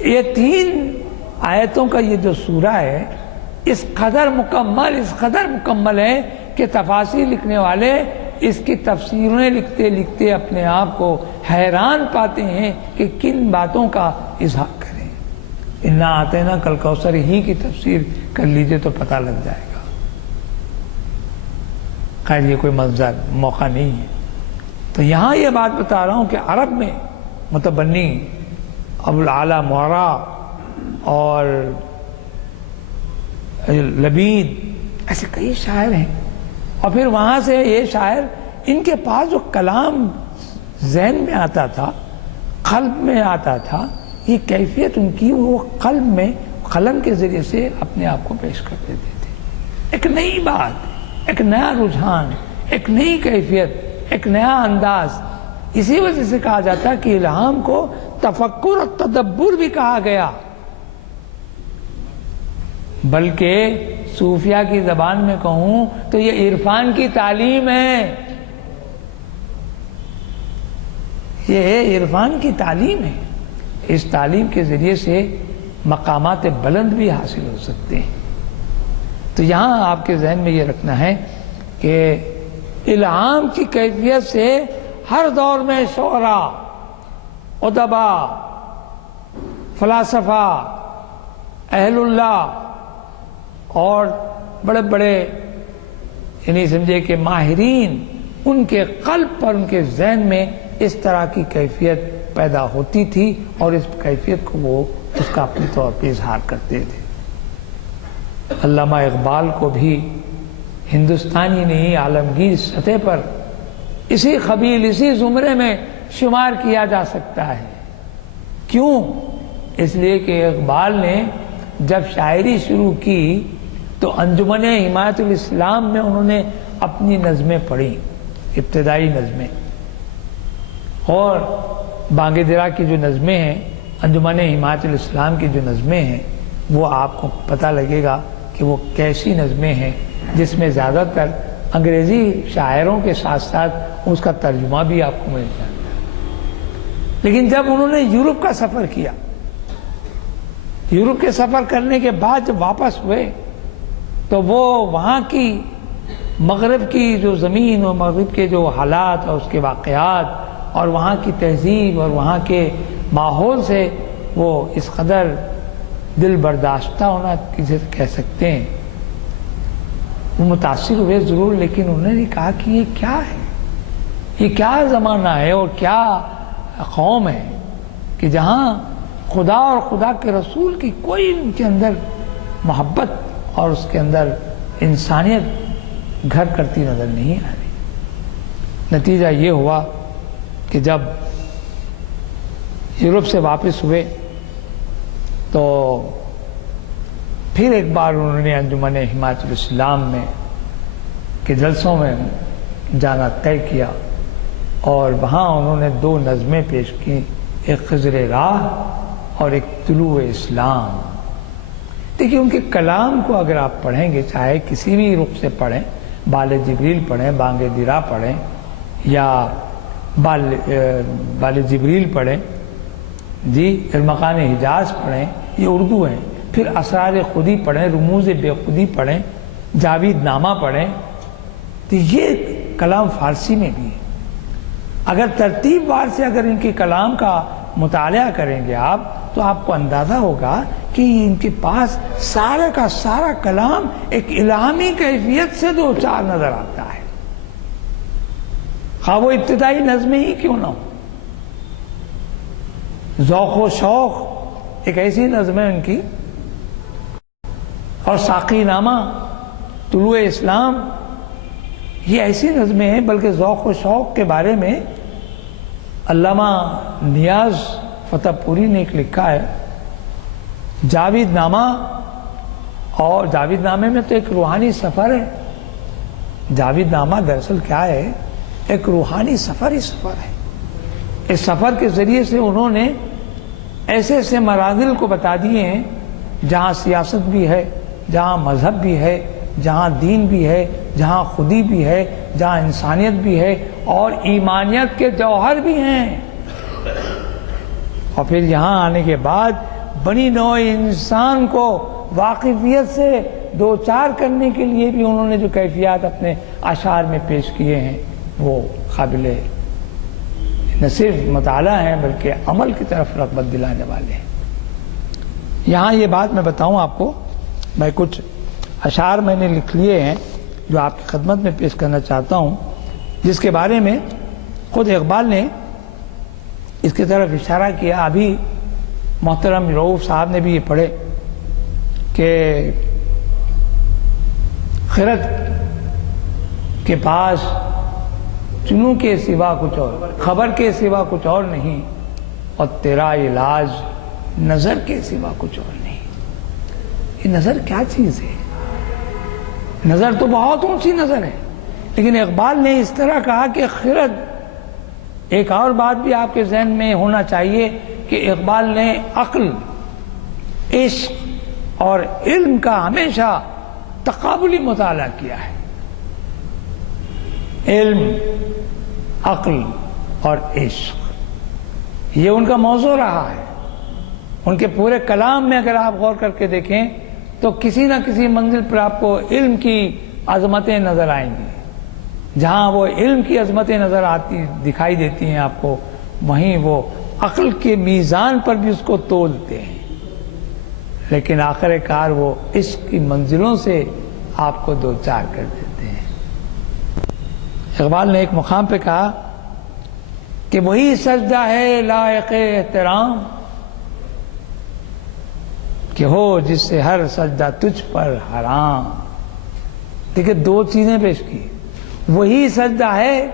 یہ 3 آیتوں کا یہ جو سورہ ہے اس قدر مکمل ہے کہ تفاسیر لکھنے والے اس کی تفسیریں لکھتے اپنے آپ کو حیران پاتے ہیں کہ کن باتوں کا اظہار کریں۔ انا اعطینا کل کوثر ہی کی تفسیر کر لیجئے تو پتہ لگ جائے گا. خیر یہ کوئی منظر موقع نہیں ہے. تو یہاں یہ بات بتا رہا ہوں کہ عرب میں متبنی ابو العالی مورا اور لبید ایسے کئی شاعر ہیں. اور پھر وہاں سے یہ شاعر ان کے پاس جو کلام ذہن میں آتا تھا، قلب میں آتا تھا، یہ کیفیت ان کی وہ قلب میں قلم کے ذریعے سے اپنے آپ کو پیش کر دیتے تھے. ایک نئی بات، ایک نیا رجحان، ایک نئی کیفیت، ایک نیا انداز. اسی وجہ سے کہا جاتا ہے کہ الہام کو تفکر اور تدبر بھی کہا گیا. بلکہ صوفیہ کی زبان میں کہوں تو یہ عرفان کی تعلیم ہے. یہ عرفان کی تعلیم ہے. اس تعلیم کے ذریعے سے مقامات بلند بھی حاصل ہو سکتے ہیں. تو یہاں آپ کے ذہن میں یہ رکھنا ہے کہ الہام کی کیفیت سے ہر دور میں شعراء، ادبا، فلاسفہ، اہل اللہ اور بڑے بڑے یعنی سمجھے کہ ماہرین، ان کے قلب پر، ان کے ذہن میں اس طرح کی کیفیت پیدا ہوتی تھی اور اس کیفیت کو وہ اس کا اپنے طور پہ اظہار کرتے تھے. علامہ اقبال کو بھی ہندوستانی نہیں عالمگیر سطح پر اسی قبیل، اسی زمرے میں شمار کیا جا سکتا ہے. کیوں؟ اس لیے کہ اقبال نے جب شاعری شروع کی تو انجمن حمایت الاسلام میں انہوں نے اپنی نظمیں پڑھی، ابتدائی نظمیں. اور بانگ درا کی جو نظمیں ہیں، انجمن حمایت الاسلام کی جو نظمیں ہیں، وہ آپ کو پتہ لگے گا کہ وہ کیسی نظمیں ہیں جس میں زیادہ تر انگریزی شاعروں کے ساتھ ساتھ اس کا ترجمہ بھی آپ کو مل جاتا ہے. لیکن جب انہوں نے یورپ کا سفر کیا، یورپ کے سفر کرنے کے بعد جب واپس ہوئے تو وہ وہاں کی مغرب کی جو زمین اور مغرب کے جو حالات اور اس کے واقعات اور وہاں کی تہذیب اور وہاں کے ماحول سے وہ اس قدر دل برداشتہ ہونا کسے کہہ سکتے ہیں، وہ متاثر ہوئے ضرور، لیکن انہوں نے کہا کہ یہ کیا ہے، یہ کیا زمانہ ہے اور کیا قوم ہے کہ جہاں خدا اور خدا کے رسول کی کوئی ان کے اندر محبت اور اس کے اندر انسانیت گھر کرتی نظر نہیں آ رہی. نتیجہ یہ ہوا کہ جب یورپ سے واپس ہوئے تو پھر ایک بار انہوں نے انجمن حمایت الاسلام میں کے جلسوں میں جانا طے کیا اور وہاں انہوں نے 2 نظمیں پیش کی، ایک خضر راہ اور ایک طلوع اسلام. دیکھیے ان کے کلام کو اگر آپ پڑھیں گے، چاہے کسی بھی رخ سے پڑھیں، بال جبریل پڑھیں، بانگ درا پڑھیں یا بال جبریل پڑھیں، جی ارمغان حجاز پڑھیں، یہ اردو ہیں. پھر اسرار خودی پڑھیں، رموز بے خودی پڑھیں، جاوید نامہ پڑھیں، تو یہ کلام فارسی میں بھی ہے. اگر ترتیب وار سے اگر ان کے کلام کا مطالعہ کریں گے آپ تو آپ کو اندازہ ہوگا کہ ان کے پاس سارا کا سارا کلام ایک الہامی کیفیت سے 2-4 نظر آتا ہے، خواہ وہ ابتدائی نظمیں ہی کیوں نہ ہو. ذوق و شوق ایک ایسی نظم ہے ان کی، اور ساقی نامہ، طلوع اسلام، یہ ایسی نظمیں ہیں. بلکہ ذوق و شوق کے بارے میں علامہ نیاز فتح پوری نے ایک لکھا ہے، جاوید نامہ، اور جاوید نامے میں تو ایک روحانی سفر ہے. جاوید نامہ دراصل کیا ہے؟ ایک روحانی سفر ہی سفر ہے. اس سفر کے ذریعے سے انہوں نے ایسے ایسے مراحل کو بتا دیے ہیں جہاں سیاست بھی ہے، جہاں مذہب بھی ہے، جہاں دین بھی ہے، جہاں خودی بھی ہے، جہاں انسانیت بھی ہے اور ایمانیت کے جوہر بھی ہیں. اور پھر یہاں آنے کے بعد بنی نوع انسان کو واقفیت سے 2-4 کرنے کے لیے بھی انہوں نے جو کیفیات اپنے اشعار میں پیش کیے ہیں وہ قابل نہ صرف مطالعہ ہیں بلکہ عمل کی طرف رغبت دلانے والے ہیں. یہاں یہ بات میں بتاؤں آپ کو، میں کچھ اشعار میں نے لکھ لیے ہیں جو آپ کی خدمت میں پیش کرنا چاہتا ہوں، جس کے بارے میں خود اقبال نے اس کی طرف اشارہ کیا۔ ابھی محترم رؤوف صاحب نے بھی یہ پڑھے کہ خرد کے پاس چنو کے سوا کچھ اور، خبر کے سوا کچھ اور نہیں، اور تیرا علاج نظر کے سوا کچھ اور نہیں۔ یہ نظر کیا چیز ہے؟ نظر تو بہت اونچی نظر ہے، لیکن اقبال نے اس طرح کہا کہ خرد، ایک اور بات بھی آپ کے ذہن میں ہونا چاہیے کہ اقبال نے عقل، عشق اور علم کا ہمیشہ تقابلی مطالعہ کیا ہے۔ علم، عقل اور عشق، یہ ان کا موضوع رہا ہے۔ ان کے پورے کلام میں اگر آپ غور کر کے دیکھیں تو کسی نہ کسی منزل پر آپ کو علم کی عظمتیں نظر آئیں گی۔ جہاں وہ علم کی عظمتیں نظر آتی دکھائی دیتی ہیں آپ کو، وہیں وہ عقل کے میزان پر بھی اس کو تولتے ہیں، لیکن آخر کار وہ عشق کی منزلوں سے آپ کو دو چار کر دیتے ہیں۔ اقبال نے ایک مقام پہ کہا کہ وہی سجدہ ہے لائق احترام کہ ہو جس سے ہر سجدہ تجھ پر حرام۔ دیکھیں دو چیزیں پیش کی، وہی سجدہ ہے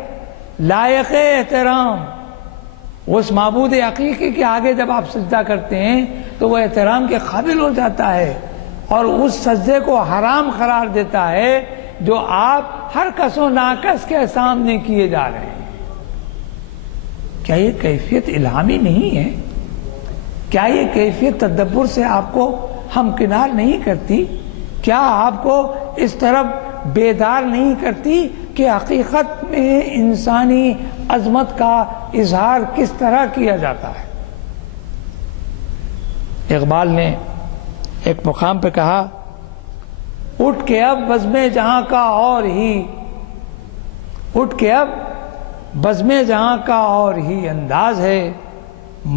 لائق احترام، اس معبود حقیقی کے آگے جب آپ سجدہ کرتے ہیں تو وہ احترام کے قابل ہو جاتا ہے، اور اس سجدے کو حرام قرار دیتا ہے جو آپ ہر کس و ناکس کے سامنے کیے جا رہے ہیں۔ کیا یہ کیفیت الہامی نہیں ہے؟ کیا یہ کیفیت تدبر سے آپ کو ہمکنار نہیں کرتی؟ کیا آپ کو اس طرف بیدار نہیں کرتی کہ حقیقت میں انسانی عظمت کا اظہار کس طرح کیا جاتا ہے؟ اقبال نے ایک مقام پہ کہا، اٹھ کے اب بزم جہاں کا اور ہی، اٹھ کے اب بزم جہاں کا اور ہی انداز ہے،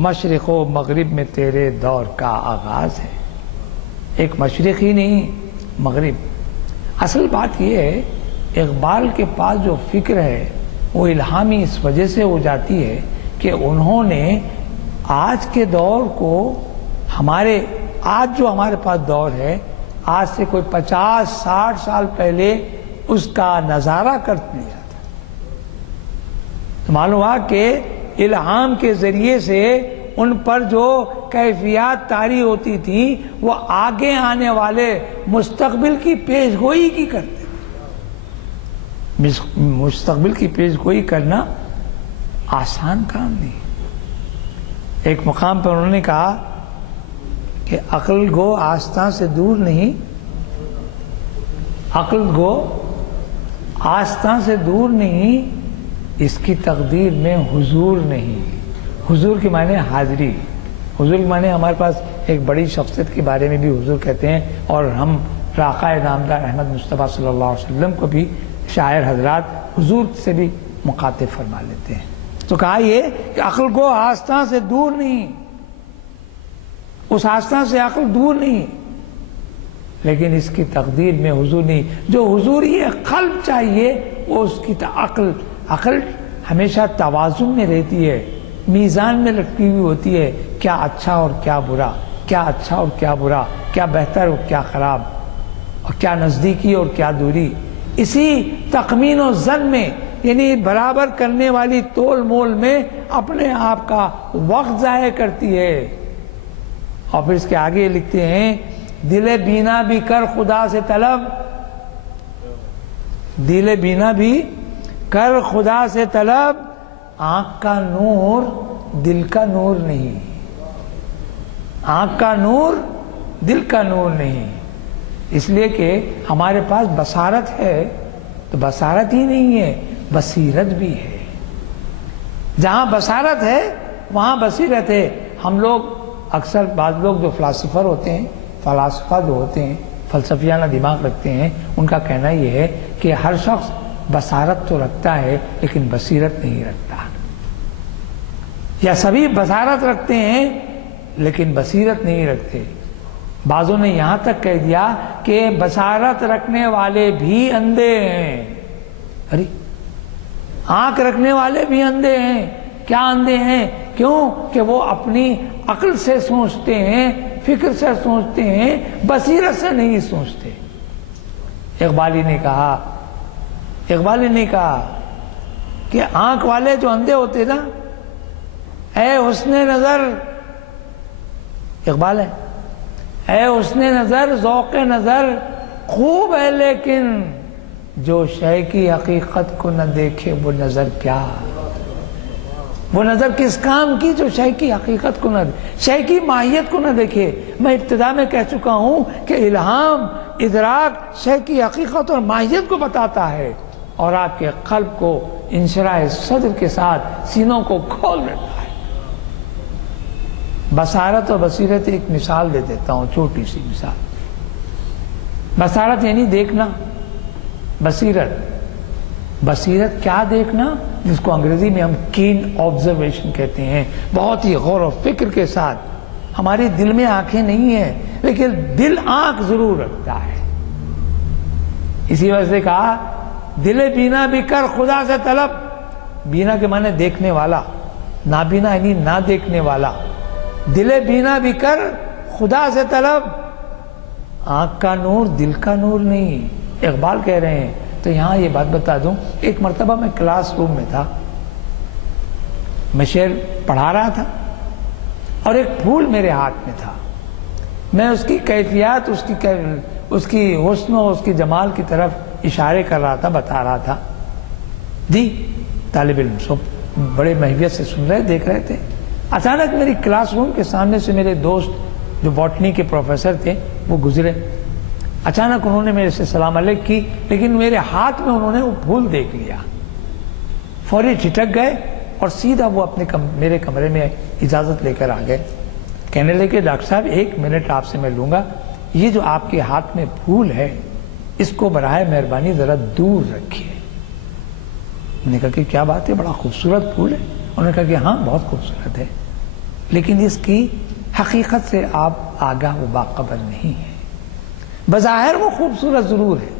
مشرق و مغرب میں تیرے دور کا آغاز ہے۔ ایک مشرق ہی نہیں، مغرب۔ اصل بات یہ ہے اقبال کے پاس جو فکر ہے وہ الہامی اس وجہ سے ہو جاتی ہے کہ انہوں نے آج کے دور کو، آج جو ہمارے پاس دور ہے، آج سے کوئی 50-60 سال پہلے اس کا نظارہ کر لیا تھا۔ تو معلوم ہوا کہ الہام کے ذریعے سے ان پر جو کیفیات طاری ہوتی تھی وہ آگے آنے والے مستقبل کی پیشگوئی کی کرتے تھے۔ مستقبل کی پیشگوئی کرنا آسان کام نہیں۔ ایک مقام پر انہوں نے کہا کہ عقل گو آستاں سے دور نہیں، عقل گو آستاں سے دور نہیں، اس کی تقدیر میں حضور نہیں۔ حضور کے معنی حاضری، حضور کے معنی ہمارے پاس ایک بڑی شخصیت کے بارے میں بھی حضور کہتے ہیں، اور ہم راقہ نامدار احمد مصطفیٰ صلی اللہ علیہ وسلم کو بھی شاعر حضرات حضور سے بھی مخاطب فرما لیتے ہیں۔ تو کہا یہ کہ عقل کو آستاں سے دور نہیں، اس آستاں سے عقل دور نہیں، لیکن اس کی تقدیر میں حضور نہیں۔ جو حضور یہ قلب چاہیے وہ اس کی عقل ہمیشہ توازن میں رہتی ہے، میزان میں لٹکی ہوئی ہوتی ہے، کیا اچھا اور کیا برا، کیا اچھا اور کیا برا، کیا بہتر اور کیا خراب، اور کیا نزدیکی اور کیا دوری، اسی تخمین و ظن میں، یعنی برابر کرنے والی تول مول میں اپنے آپ کا وقت ضائع کرتی ہے۔ اور پھر اس کے آگے لکھتے ہیں، دل بینا بھی کر خدا سے طلب، دل بینا بھی کر خدا سے طلب، آنکھ کا نور دل کا نور نہیں، آنکھ کا نور دل کا نور نہیں۔ اس لیے کہ ہمارے پاس بصارت ہے تو بصارت ہی نہیں ہے، بصیرت بھی ہے۔ جہاں بصارت ہے وہاں بصیرت ہے۔ ہم لوگ اکثر، بعض لوگ جو فلاسفر ہوتے ہیں، فلاسفہ جو ہوتے ہیں، فلسفیانہ دماغ رکھتے ہیں، ان کا کہنا یہ ہے کہ ہر شخص بصارت تو رکھتا ہے لیکن بصیرت نہیں رکھتا، یا سبھی بصارت رکھتے ہیں لیکن بصیرت نہیں رکھتے۔ بعضوں نے یہاں تک کہہ دیا کہ بصارت رکھنے والے بھی اندھے ہیں. ارے آنکھ رکھنے والے بھی اندھے ہیں. کیا اندھے ہیں؟ کیوں کہ وہ اپنی عقل سے سوچتے ہیں، فکر سے سوچتے ہیں، بصیرت سے نہیں سوچتے. اقبالی نے کہا کہ آنکھ والے جو اندھے ہوتے نا، اے حسن نظر، اقبال ہے، اے حسن نظر ذوق نظر خوب ہے لیکن جو شے کی حقیقت کو نہ دیکھے وہ نظر کیا. وہ نظر کس کام کی جو شے کی حقیقت کو نہ شے کی ماہیت کو نہ دیکھے. میں ابتدا میں کہہ چکا ہوں کہ الہام، ادراک شے کی حقیقت اور ماہیت کو بتاتا ہے اور آپ کے قلب کو انشراح صدر کے ساتھ سینوں کو کھول دیتا ہے. بصارت اور بصیرت ایک مثال دے دیتا ہوں، چھوٹی سی مثال. بصارت یعنی دیکھنا، بصیرت کیا دیکھنا، جس کو انگریزی میں ہم کین آبزرویشن کہتے ہیں. بہت ہی غور و فکر کے ساتھ. ہماری دل میں آنکھیں نہیں ہیں لیکن دل آنکھ ضرور رکھتا ہے. اسی وجہ سے کہا دل بینا بھی کر خدا سے طلب. بینا کے معنی دیکھنے والا، نابینا یعنی نہ دیکھنے والا. دل بینا بھی کر خدا سے طلب. آنکھ کا نور دل کا نور نہیں، اقبال کہہ رہے ہیں. تو یہاں یہ بات بتا دوں، ایک مرتبہ میں کلاس روم میں تھا، میں شعر پڑھا رہا تھا اور ایک پھول میرے ہاتھ میں تھا. میں اس کی کیفیات، اس کی حسن و اس کی جمال کی طرف اشارے کر رہا تھا، بتا رہا تھا. جی طالب علم سب بڑے محبت سے سن رہے، دیکھ رہے تھے. اچانک میری کلاس روم کے سامنے سے میرے دوست جو باٹنی کے پروفیسر تھے وہ گزرے. اچانک انہوں نے میرے سے سلام علیک کی، لیکن میرے ہاتھ میں انہوں نے وہ پھول دیکھ لیا. فوری جھٹک گئے اور سیدھا وہ میرے کمرے میں اجازت لے کر آ گئے. کہنے لگے ڈاکٹر صاحب 1 منٹ آپ سے میں لوں گا، یہ جو آپ کے ہاتھ میں پھول ہے اس کو براہ مہربانی ذرا دور رکھیے. میں نے کہا کہ کیا بات ہے، بڑا خوبصورت پھول ہے. انہوں نے کہا کہ ہاں بہت خوبصورت ہے، لیکن اس کی حقیقت سے آپ آگاہ و باخبر نہیں ہیں. بظاہر وہ خوبصورت ضرور ہے،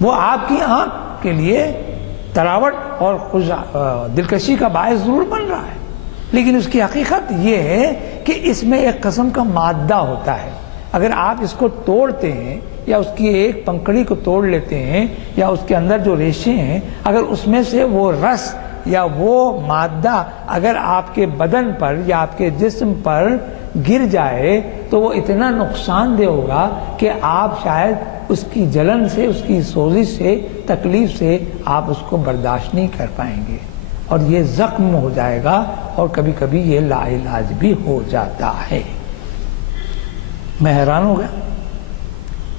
وہ آپ کی آنکھ کے لیے تراوٹ اور دلکشی کا باعث ضرور بن رہا ہے، لیکن اس کی حقیقت یہ ہے کہ اس میں ایک قسم کا مادہ ہوتا ہے. اگر آپ اس کو توڑتے ہیں یا اس کی ایک پنکھڑی کو توڑ لیتے ہیں یا اس کے اندر جو ریشے ہیں، اگر اس میں سے وہ رس یا وہ مادہ اگر آپ کے بدن پر یا آپ کے جسم پر گر جائے تو وہ اتنا نقصان دہ ہوگا کہ آپ شاید اس کی جلن سے، اس کی سوزش سے، تکلیف سے آپ اس کو برداشت نہیں کر پائیں گے اور یہ زخم ہو جائے گا اور کبھی کبھی یہ لا علاج بھی ہو جاتا ہے. میں حیران ہو گیا.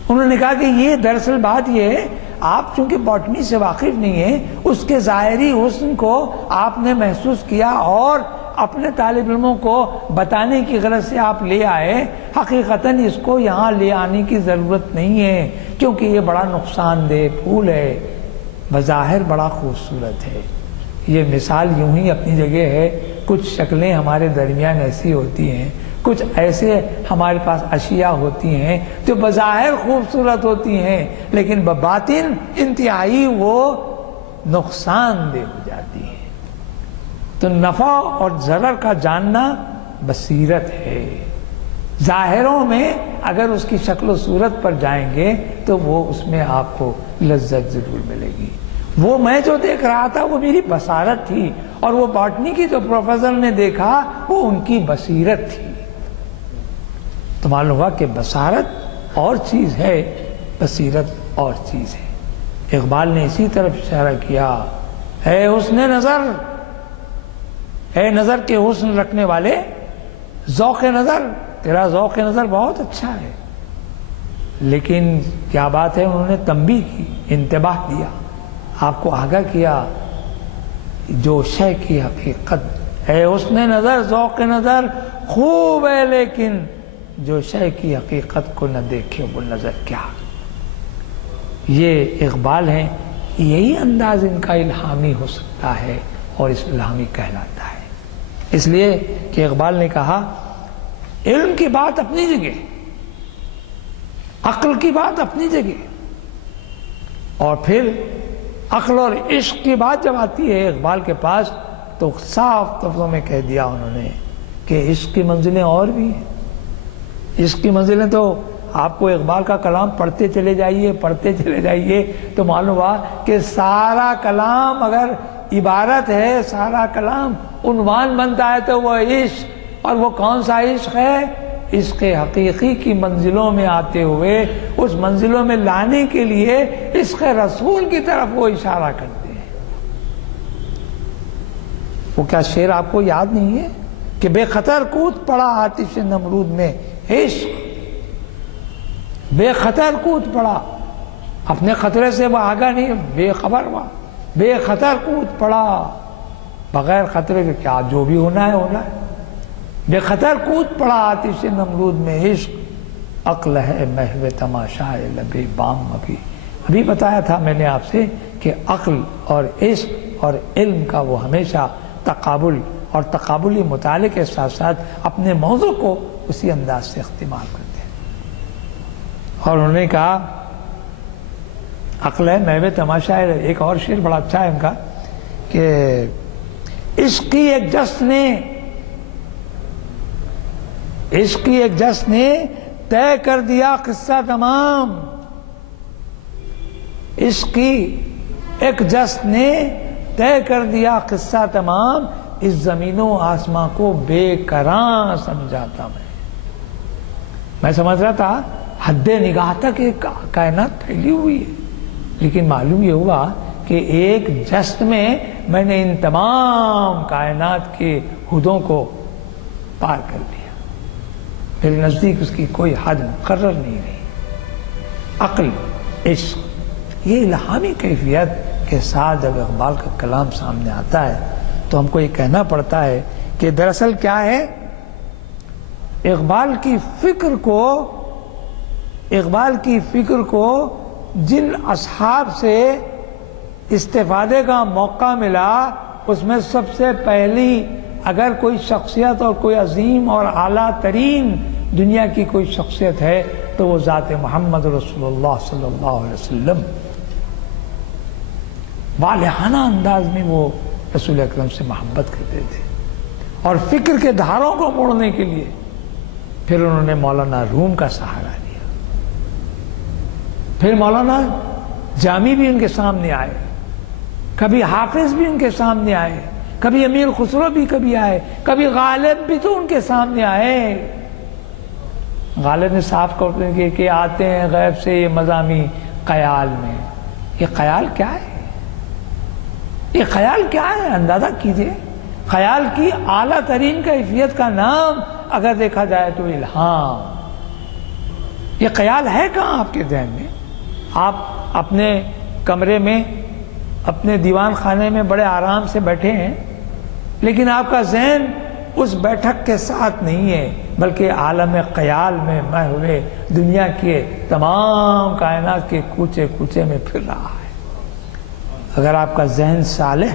انہوں نے کہا کہ یہ دراصل بات یہ ہے، آپ چونکہ باٹنی سے واقف نہیں ہیں، اس کے ظاہری حسن کو آپ نے محسوس کیا اور اپنے طالب علموں کو بتانے کی غرض سے آپ لے آئے. حقیقتاً اس کو یہاں لے آنے کی ضرورت نہیں ہے کیونکہ یہ بڑا نقصان دہ پھول ہے، بظاہر بڑا خوبصورت ہے. یہ مثال یوں ہی اپنی جگہ ہے. کچھ شکلیں ہمارے درمیان ایسی ہوتی ہیں، کچھ ایسے ہمارے پاس اشیاء ہوتی ہیں جو بظاہر خوبصورت ہوتی ہیں لیکن بباطن انتہائی وہ نقصان دہ ہو جاتی ہیں. تو نفع اور ضرر کا جاننا بصیرت ہے. ظاہروں میں اگر اس کی شکل و صورت پر جائیں گے تو وہ اس میں آپ کو لذت ضرور ملے گی. وہ میں جو دیکھ رہا تھا وہ میری بصارت تھی اور وہ باٹنی کی جو پروفیسر نے دیکھا وہ ان کی بصیرت تھی. تو معلوم ہوا کہ بصارت اور چیز ہے، بصیرت اور چیز ہے. اقبال نے اسی طرف اشارہ کیا، اے حسن نظر، اے نظر کے حسن رکھنے والے، ذوق نظر، تیرا ذوق نظر بہت اچھا ہے. لیکن کیا بات ہے، انہوں نے تنبیہ کی، انتباہ دیا، آپ کو آگاہ کیا، جو شے کی حقیقت، اے حسن نظر ذوق نظر خوب ہے لیکن جو شے کی حقیقت کو نہ دیکھے وہ نظر کیا. یہ اقبال ہیں، یہی انداز ان کا الہامی ہو سکتا ہے اور اس الہامی کہلاتا ہے. اس لیے کہ اقبال نے کہا علم کی بات اپنی جگہ، عقل کی بات اپنی جگہ، اور پھر عقل اور عشق کی بات جب آتی ہے اقبال کے پاس تو صاف لفظوں میں کہہ دیا انہوں نے کہ عشق کی منزلیں اور بھی ہیں۔ عشق کی منزلیں تو آپ کو اقبال کا کلام پڑھتے چلے جائیے تو معلوم ہوا کہ سارا کلام اگر عبارت ہے، سارا کلام عنوان بنتا ہے تو وہ عشق، اور وہ کون سا عشق ہے؟ عشق حقیقی کی منزلوں میں آتے ہوئے اس منزلوں میں لانے کے لیے عشق رسول کی طرف وہ اشارہ کرتے ہیں۔ وہ کیا شعر آپ کو یاد نہیں ہے کہ بے خطر کود پڑا آتش نمرود میں عشق، بے خطر کود پڑا، اپنے خطرے سے وہ آگاہ نہیں، بے خبر ہوا، بے خطر کود پڑا، بغیر خطرے کے کیا جو بھی ہونا ہے، بے خطر کود پڑا آتش نمرود میں عشق، عقل ہے محو تماشائے لب بام ابھی بتایا تھا میں نے آپ سے کہ عقل اور عشق اور علم کا وہ ہمیشہ تقابل اور تقابلی مطالعے کے ساتھ ساتھ اپنے موضوع کو اسی انداز سے استعمال کرتے ہیں۔ اور انہوں نے کہا عقل ہے محو تماشا ہے، ایک اور شعر بڑا اچھا ہے ان کا کہ عشق کی ایک جشن نے، عشق کی ایک جشن نے طے کر دیا قصہ تمام، عشق کی ایک جشن نے طے کر دیا قصہ تمام، اس زمین و آسماں کو بے کراں سمجھاتا میں سمجھ رہا تھا حد نگاہ تک ایک کائنات پھیلی ہوئی ہے، لیکن معلوم یہ ہوا کہ ایک جشن میں نے ان تمام کائنات کے حدوں کو پار کر لیا، میرے نزدیک اس کی کوئی حد مقرر نہیں رہی۔ عقل، عشق، یہ الہامی کیفیت کے ساتھ جب اقبال کا کلام سامنے آتا ہے تو ہم کو یہ کہنا پڑتا ہے کہ دراصل کیا ہے، اقبال کی فکر کو جن اصحاب سے استفادے کا موقع ملا اس میں سب سے پہلی اگر کوئی شخصیت اور کوئی عظیم اور اعلیٰ ترین دنیا کی کوئی شخصیت ہے تو وہ ذات محمد رسول اللہ صلی اللہ علیہ وسلم، والہانہ انداز میں وہ رسول اکرم سے محبت کرتے تھے، اور فکر کے دھاروں کو موڑنے کے لیے پھر انہوں نے مولانا روم کا سہارا لیا، پھر مولانا جامی بھی ان کے سامنے آئے، کبھی حافظ بھی ان کے سامنے آئے، کبھی امیر خسرو بھی کبھی آئے، کبھی غالب بھی تو ان کے سامنے آئے۔ غالب نے صاف کر کے کہ آتے ہیں غیب سے یہ مضامی خیال میں، یہ خیال کیا ہے؟ یہ خیال کیا ہے؟ اندازہ کیجئے، خیال کی اعلیٰ ترین کیفیت کا نام اگر دیکھا جائے تو الہام۔ یہ خیال ہے کہاں آپ کے ذہن میں؟ آپ اپنے کمرے میں، اپنے دیوان خانے میں بڑے آرام سے بیٹھے ہیں، لیکن آپ کا ذہن اس بیٹھک کے ساتھ نہیں ہے، بلکہ عالم خیال میں میں ہوئے دنیا کے تمام کائنات کے کوچے کوچے میں پھر رہا ہے۔ اگر آپ کا ذہن صالح،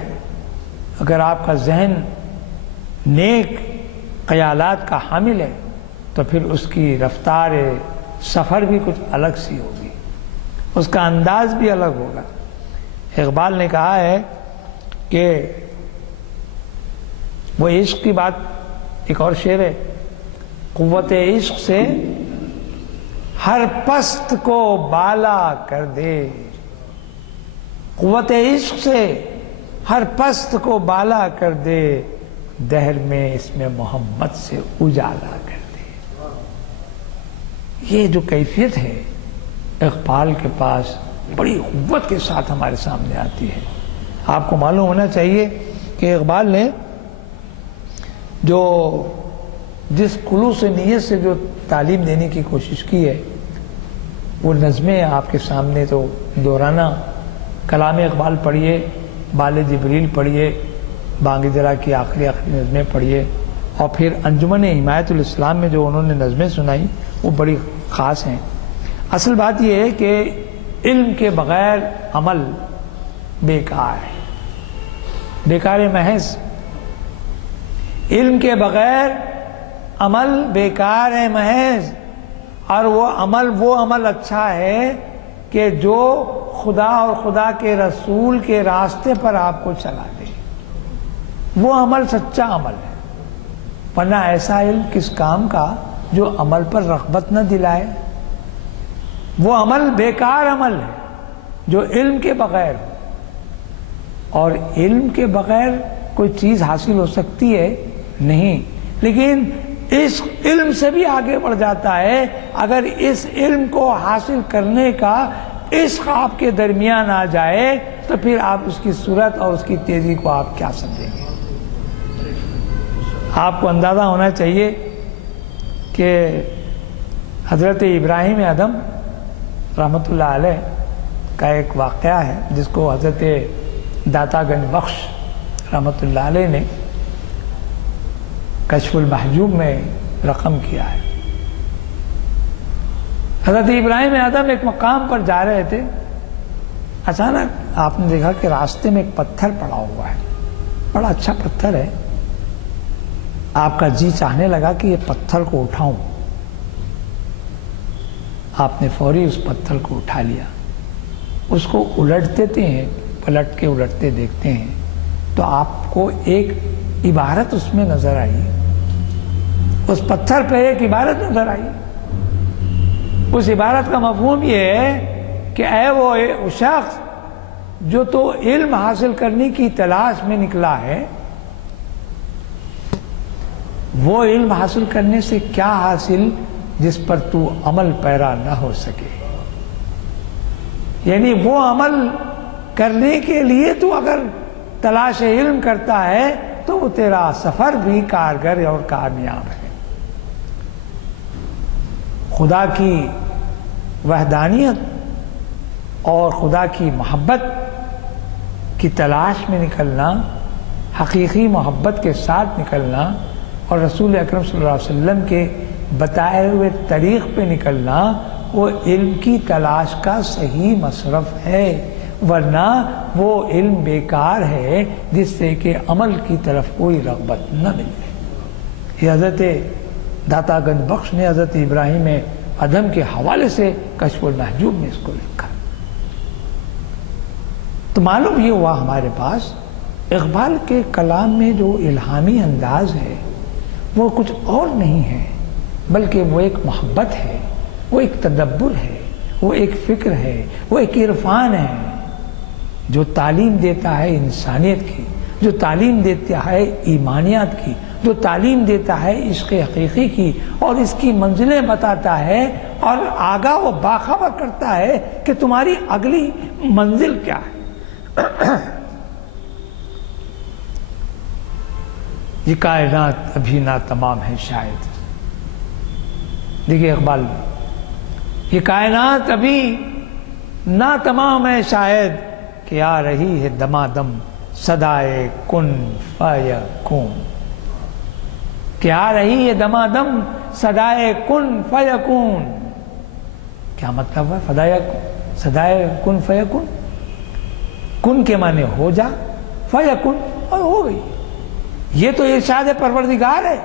اگر آپ کا ذہن نیک خیالات کا حامل ہے تو پھر اس کی رفتار سفر بھی کچھ الگ سی ہوگی، اس کا انداز بھی الگ ہوگا۔ اقبال نے کہا ہے کہ وہ عشق کی بات، ایک اور شعر ہے، قوت عشق سے ہر پست کو بالا کر دے، قوت عشق سے ہر پست کو بالا کر دے، دہر میں اس میں محمد سے اجالا کر دے۔ یہ جو کیفیت ہے اقبال کے پاس بڑی قوت کے ساتھ ہمارے سامنے آتی ہے۔ آپ کو معلوم ہونا چاہیے کہ اقبال نے جو جس خلوص نیت سے جو تعلیم دینے کی کوشش کی ہے وہ نظمیں آپ کے سامنے تو دہرانا، کلام اقبال پڑھیے، بال جبریل پڑھیے، بانگ درا کی آخری نظمیں پڑھیے، اور پھر انجمن حمایت الاسلام میں جو انہوں نے نظمیں سنائی وہ بڑی خاص ہیں۔ اصل بات یہ ہے کہ علم کے بغیر عمل بیکار ہے، بیکار محض۔ علم کے بغیر عمل بیکار ہے محض، اور وہ عمل اچھا ہے کہ جو خدا اور خدا کے رسول کے راستے پر آپ کو چلا دے، وہ عمل سچا عمل ہے۔ ورنہ ایسا علم کس کام کا جو عمل پر رغبت نہ دلائے؟ وہ عمل بیکار عمل ہے جو علم کے بغیر ہو، اور علم کے بغیر کوئی چیز حاصل ہو سکتی ہے نہیں، لیکن اس علم سے بھی آگے بڑھ جاتا ہے اگر اس علم کو حاصل کرنے کا عشق آپ کے درمیان آ جائے تو پھر آپ اس کی صورت اور اس کی تیزی کو آپ کیا سمجھیں گے؟ آپ کو اندازہ ہونا چاہیے کہ حضرت ابراہیم ادم رحمۃ اللہ علیہ کا ایک واقعہ ہے جس کو حضرت داتا گنج بخش رحمۃ اللہ علیہ نے کشف المحجوب میں رقم کیا ہے۔ حضرت ابراہیم ادم ایک مقام پر جا رہے تھے، اچانک آپ نے دیکھا کہ راستے میں ایک پتھر پڑا ہوا ہے، بڑا اچھا پتھر ہے۔ آپ کا جی چاہنے لگا کہ یہ پتھر کو اٹھاؤں، آپ نے فوری اس پتھر کو اٹھا لیا، اس کو الٹتے ہیں، پلٹ کے الٹتے دیکھتے ہیں تو آپ کو ایک عبارت اس میں نظر آئی، اس پتھر پہ ایک عبارت نظر آئی۔ اس عبارت کا مفہوم یہ ہے کہ اے وہ شخص جو تو علم حاصل کرنے کی تلاش میں نکلا ہے، وہ علم حاصل کرنے سے کیا حاصل جس پر تو عمل پیرا نہ ہو سکے۔ یعنی وہ عمل کرنے کے لیے تو اگر تلاش علم کرتا ہے تو وہ تیرا سفر بھی کارگر اور کامیاب ہے۔ خدا کی وحدانیت اور خدا کی محبت کی تلاش میں نکلنا، حقیقی محبت کے ساتھ نکلنا اور رسول اکرم صلی اللہ علیہ وسلم کے بتائے ہوئے طریق پہ نکلنا، وہ علم کی تلاش کا صحیح مصرف ہے، ورنہ وہ علم بیکار ہے جس سے کہ عمل کی طرف کوئی رغبت نہ ملے۔ یہ حضرت داتا گنج بخش نے حضرت ابراہیم ادم کے حوالے سے کشف المحجوب میں اس کو لکھا۔ تو معلوم یہ ہوا ہمارے پاس اقبال کے کلام میں جو الہامی انداز ہے وہ کچھ اور نہیں ہے، بلکہ وہ ایک محبت ہے، وہ ایک تدبر ہے، وہ ایک فکر ہے، وہ ایک عرفان ہے جو تعلیم دیتا ہے انسانیت کی، جو تعلیم دیتا ہے ایمانیات کی، جو تعلیم دیتا ہے عشق حقیقی کی، اور اس کی منزلیں بتاتا ہے اور آگاہ و باخبر کرتا ہے کہ تمہاری اگلی منزل کیا ہے۔ یہ کائنات ابھی ناتمام ہے شاید، دیکھیے اقبال میں، یہ کائنات ابھی ناتمام ہے شاید کہ آ رہی ہے دمادم صدائے کن فیکون، کہ آ رہی ہے دمادم صدائے کن فیکون۔ کیا مطلب ہے صدائے کن فیکون؟ کن کے معنی ہو جا، فیکون اور ہو گئی۔ یہ تو ارشاد پروردگار ہے،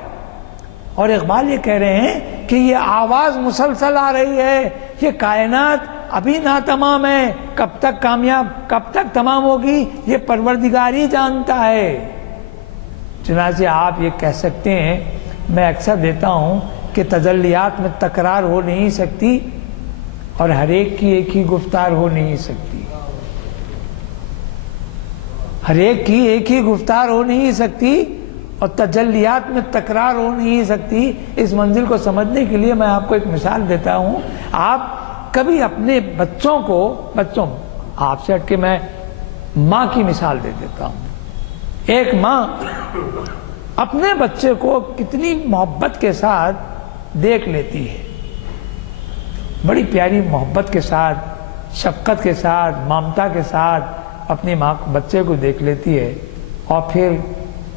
اور اقبال یہ کہہ رہے ہیں کہ یہ آواز مسلسل آ رہی ہے، یہ کائنات ابھی ناتمام ہے، کب تک کامیاب، کب تک تمام ہوگی یہ پروردگار ہی جانتا ہے۔ چنانچہ آپ یہ کہہ سکتے ہیں، میں اکثر دیتا ہوں کہ تجلیات میں تکرار ہو نہیں سکتی اور ہر ایک کی ایک ہی گفتار ہو نہیں سکتی، ہر ایک کی ایک ہی گفتار ہو نہیں سکتی اور تجلیات میں تکرار ہو نہیں سکتی۔ اس منزل کو سمجھنے کے لیے میں آپ کو ایک مثال دیتا ہوں۔ آپ کبھی اپنے بچوں آپ سے ہٹ کے میں ماں کی مثال دے دیتا ہوں۔ ایک ماں اپنے بچے کو کتنی محبت کے ساتھ دیکھ لیتی ہے، بڑی پیاری محبت کے ساتھ، شفقت کے ساتھ، ممتا کے ساتھ اپنی ماں بچے کو دیکھ لیتی ہے، اور پھر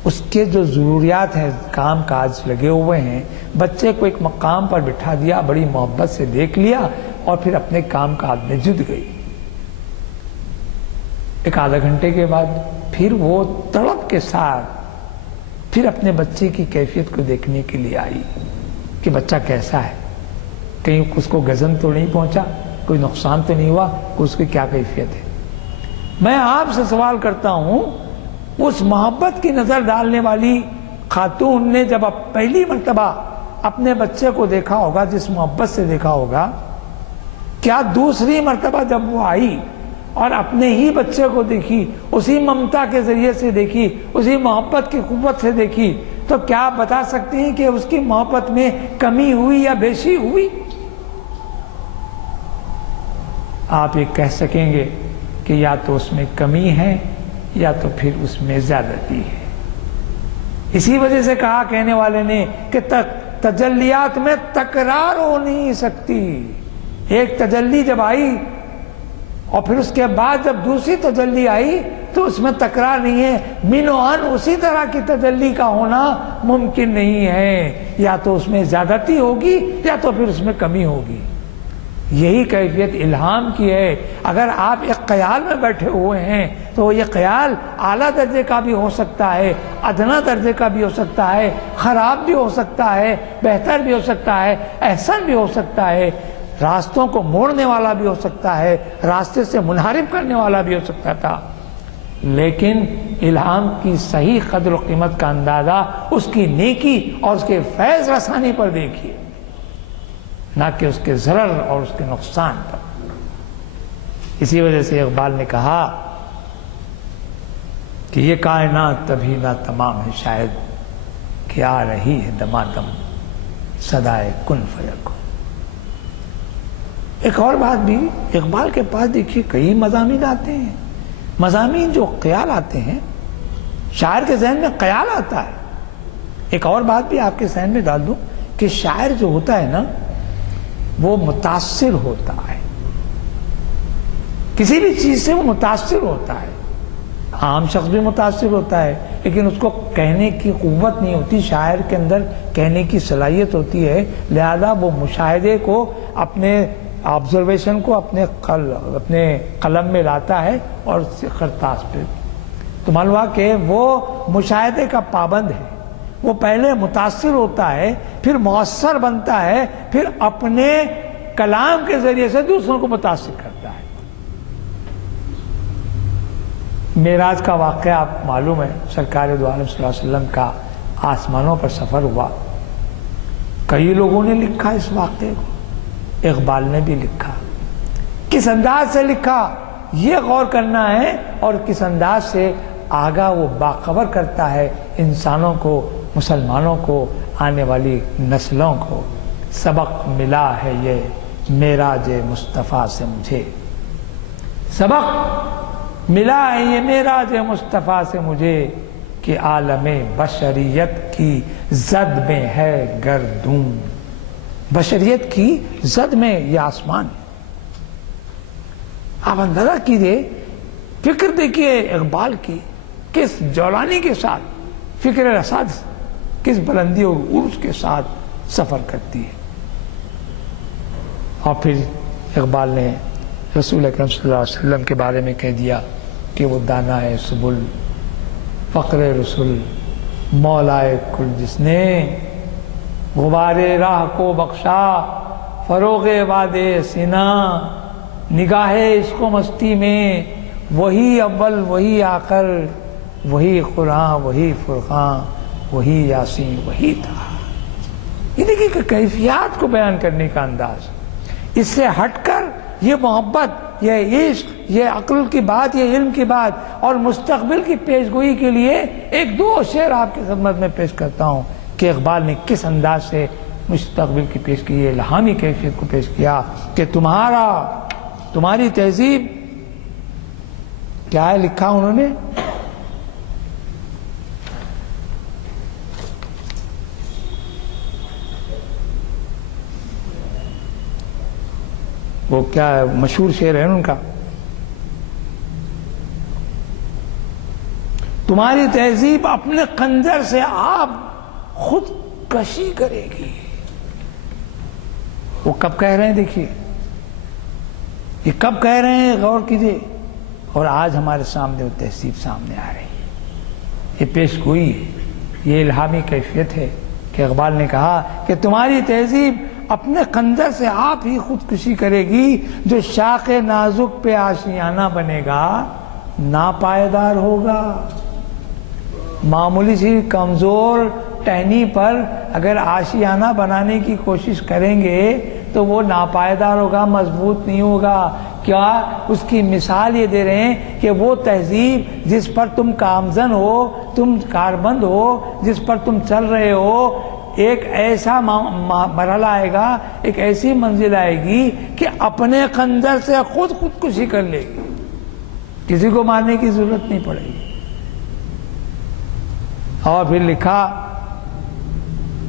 اس کے جو ضروریات ہیں، کام کاج لگے ہوئے ہیں، بچے کو ایک مقام پر بٹھا دیا، بڑی محبت سے دیکھ لیا اور پھر اپنے کام کاج میں جٹ گئی۔ ایک آدھا گھنٹے کے بعد پھر وہ تڑپ کے ساتھ پھر اپنے بچے کی کیفیت کو دیکھنے کے لیے آئی کہ بچہ کیسا ہے، کہیں اس کو غضب تو نہیں پہنچا، کوئی نقصان تو نہیں ہوا، اس کی کیا کیفیت ہے۔ میں آپ سے سوال کرتا ہوں، اس محبت کی نظر ڈالنے والی خاتون نے جب پہلی مرتبہ اپنے بچے کو دیکھا ہوگا، جس محبت سے دیکھا ہوگا، کیا دوسری مرتبہ جب وہ آئی اور اپنے ہی بچے کو دیکھی، اسی ممتا کے ذریعے سے دیکھی، اسی محبت کی قوت سے دیکھی، تو کیا آپ بتا سکتے ہیں کہ اس کی محبت میں کمی ہوئی یا بیشی ہوئی؟ آپ یہ کہہ سکیں گے کہ یا تو اس میں کمی ہے یا تو پھر اس میں زیادتی ہے۔ اسی وجہ سے کہا کہنے والے نے کہ تجلیات میں تکرار ہو نہیں سکتی۔ ایک تجلی جب آئی اور پھر اس کے بعد جب دوسری تجلی آئی تو اس میں تکرار نہیں ہے، من و عن اسی طرح کی تجلی کا ہونا ممکن نہیں ہے، یا تو اس میں زیادتی ہوگی یا تو پھر اس میں کمی ہوگی۔ یہی کیفیت الہام کی ہے۔ اگر آپ ایک خیال میں بیٹھے ہوئے ہیں تو یہ خیال اعلیٰ درجے کا بھی ہو سکتا ہے، ادنا درجے کا بھی ہو سکتا ہے، خراب بھی ہو سکتا ہے، بہتر بھی ہو سکتا ہے، احسن بھی ہو سکتا ہے، راستوں کو موڑنے والا بھی ہو سکتا ہے، راستے سے منحرف کرنے والا بھی ہو سکتا تھا، لیکن الہام کی صحیح قدر و قیمت کا اندازہ اس کی نیکی اور اس کے فیض رسانی پر دیکھیے، نہ کہ اس کے ضرر اور اس کے نقصان پر۔ اسی وجہ سے اقبال نے کہا کہ یہ کائنات تبھی نہ تمام ہے شاید کہ آ رہی ہے دمادم صدائے کن فیکن۔ ایک اور بات بھی، اقبال کے پاس دیکھیے کئی مضامین آتے ہیں، مضامین جو خیال آتے ہیں، شاعر کے ذہن میں خیال آتا ہے۔ ایک اور بات بھی آپ کے ذہن میں ڈال دوں کہ شاعر جو ہوتا ہے نا، وہ متاثر ہوتا ہے، کسی بھی چیز سے وہ متاثر ہوتا ہے۔ عام شخص بھی متاثر ہوتا ہے لیکن اس کو کہنے کی قوت نہیں ہوتی، شاعر کے اندر کہنے کی صلاحیت ہوتی ہے، لہذا وہ مشاہدے کو، اپنے آبزرویشن کو اپنے قلم میں لاتا ہے اور خرطاس پہ، تو معلوم ہوا کہ وہ مشاہدے کا پابند ہے۔ وہ پہلے متاثر ہوتا ہے، پھر مؤثر بنتا ہے، پھر اپنے کلام کے ذریعے سے دوسروں کو متاثر کرتا ہے۔ معراج کا واقعہ آپ معلوم ہے، سرکار دو عالم صلی اللہ علیہ وسلم کا آسمانوں پر سفر ہوا، کئی لوگوں نے لکھا اس واقعے کو، اقبال نے بھی لکھا۔ کس انداز سے لکھا یہ غور کرنا ہے، اور کس انداز سے آگاہ وہ باخبر کرتا ہے انسانوں کو، مسلمانوں کو، آنے والی نسلوں کو۔ سبق ملا ہے یہ معراج مصطفیٰ سے مجھے، سبق ملا ہے یہ معراج مصطفیٰ سے مجھے، کہ عالم بشریت کی زد میں ہے گردون۔ بشریت کی زد میں یہ آسمان ہے۔ آپ اندازہ کیجئے، فکر دیکھیے اقبال کی، کس جولانی کے ساتھ فکر رساد کس بلندی اور عروج کے ساتھ سفر کرتی ہے۔ اور پھر اقبال نے رسول اکرم صلی اللہ علیہ وسلم کے بارے میں کہہ دیا کہ وہ دانا ہے سبل، فقر رسول، مولائے کل، جس نے غبار راہ کو بخشا، فروغ وادِ سینا، نگاہ عشق و مستی میں، وہی اول وہی آخر، وہی قرآن وہی فرقان، وہی یاسین وہی تھا۔ یہ دیکھیے کہ کیفیات کو بیان کرنے کا انداز، اس سے ہٹ کر یہ محبت، یہ عشق، یہ عقل کی بات، یہ علم کی بات اور مستقبل کی پیش گوئی کے لیے ایک دو شعر آپ کی خدمت میں پیش کرتا ہوں کہ اقبال نے کس انداز سے مستقبل کی پیش کی، یہ الہامی کیفیت کو پیش کیا کہ تمہاری تہذیب کیا ہے، لکھا انہوں نے، وہ کیا ہے، مشہور شعر ہے ان کا، تمہاری تہذیب اپنے خنجر سے آپ خود کشی کرے گی۔ وہ کب کہہ رہے ہیں، دیکھیے یہ کب کہہ رہے ہیں، غور کیجئے، اور آج ہمارے سامنے وہ تہذیب سامنے آ رہی ہے، یہ پیش گوئی ہے۔ یہ الہامی کیفیت ہے کہ اقبال نے کہا کہ تمہاری تہذیب اپنے خنجر سے آپ ہی خودکشی کرے گی، جو شاخ نازک پہ آشیانہ بنے گا ناپائیدار ہوگا۔ معمولی سی کمزور ٹہنی پر اگر آشیانہ بنانے کی کوشش کریں گے تو وہ ناپائیدار ہوگا، مضبوط نہیں ہوگا۔ کیا اس کی مثال یہ دے رہے ہیں کہ وہ تہذیب جس پر تم کامزن ہو، تم کاربند ہو، جس پر تم چل رہے ہو، ایک ایسا مرحلہ آئے گا، ایک ایسی منزل آئے گی کہ اپنے خنجر سے خودکشی کر لے گی، کسی کو مارنے کی ضرورت نہیں پڑے گی۔ اور پھر لکھا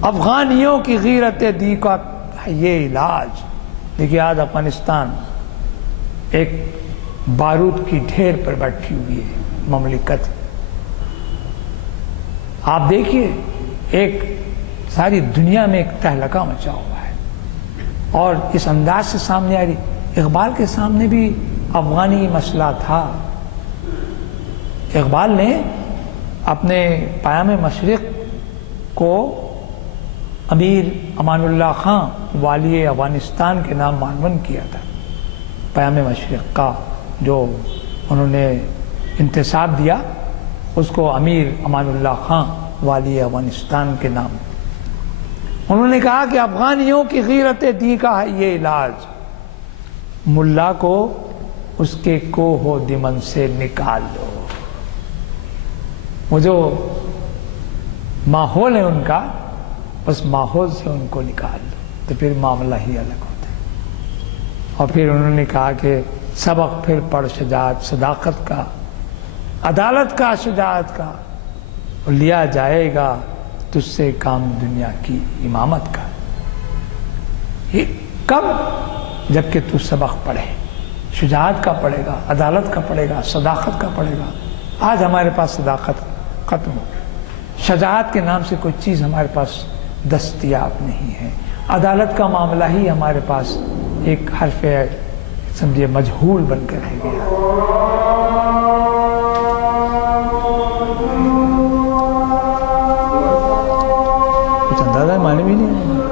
افغانیوں کی غیرت دی کا یہ علاج۔ دیکھیے آج افغانستان ایک بارود کی ڈھیر پر بیٹھی ہوئی ہے مملکت۔ آپ دیکھیے ایک ساری دنیا میں ایک تہلکہ مچا ہوا ہے، اور اس انداز سے سامنے آ رہی۔ اقبال کے سامنے بھی افغانی مسئلہ تھا۔ اقبال نے اپنے پیام مشرق کو امیر امان اللہ خان والی افغانستان کے نام عنوان کیا تھا۔ پیام مشرق کا جو انہوں نے انتصاب دیا اس کو امیر امان اللہ خان والی افغانستان کے نام۔ انہوں نے کہا کہ افغانیوں کی غیرت دی کا ہے یہ علاج، ملا کو اس کے کوہ و دمن سے نکال دو۔ وہ جو ماحول ہے ان کا، اس ماحول سے ان کو نکال دو تو پھر معاملہ ہی الگ ہوتا ہے۔ اور پھر انہوں نے کہا کہ سبق پھر پڑھ شجاعت صداقت کا، عدالت کا، شجاعت کا، اور لیا جائے گا تجھ سے کام دنیا کی امامت کا۔ یہ کب؟ جبکہ تو سبق پڑھے، شجاعت کا پڑھے گا، عدالت کا پڑھے گا، صداقت کا پڑھے گا۔ آج ہمارے پاس صداقت ختم ہو گئی، شجاعت کے نام سے کوئی چیز ہمارے پاس دستیاب نہیں ہے، عدالت کا معاملہ ہی ہمارے پاس ایک حرف سمجھے مجہول بن کر رہ گیا۔ کچھ اندازہ معنی بھی نہیں ہے۔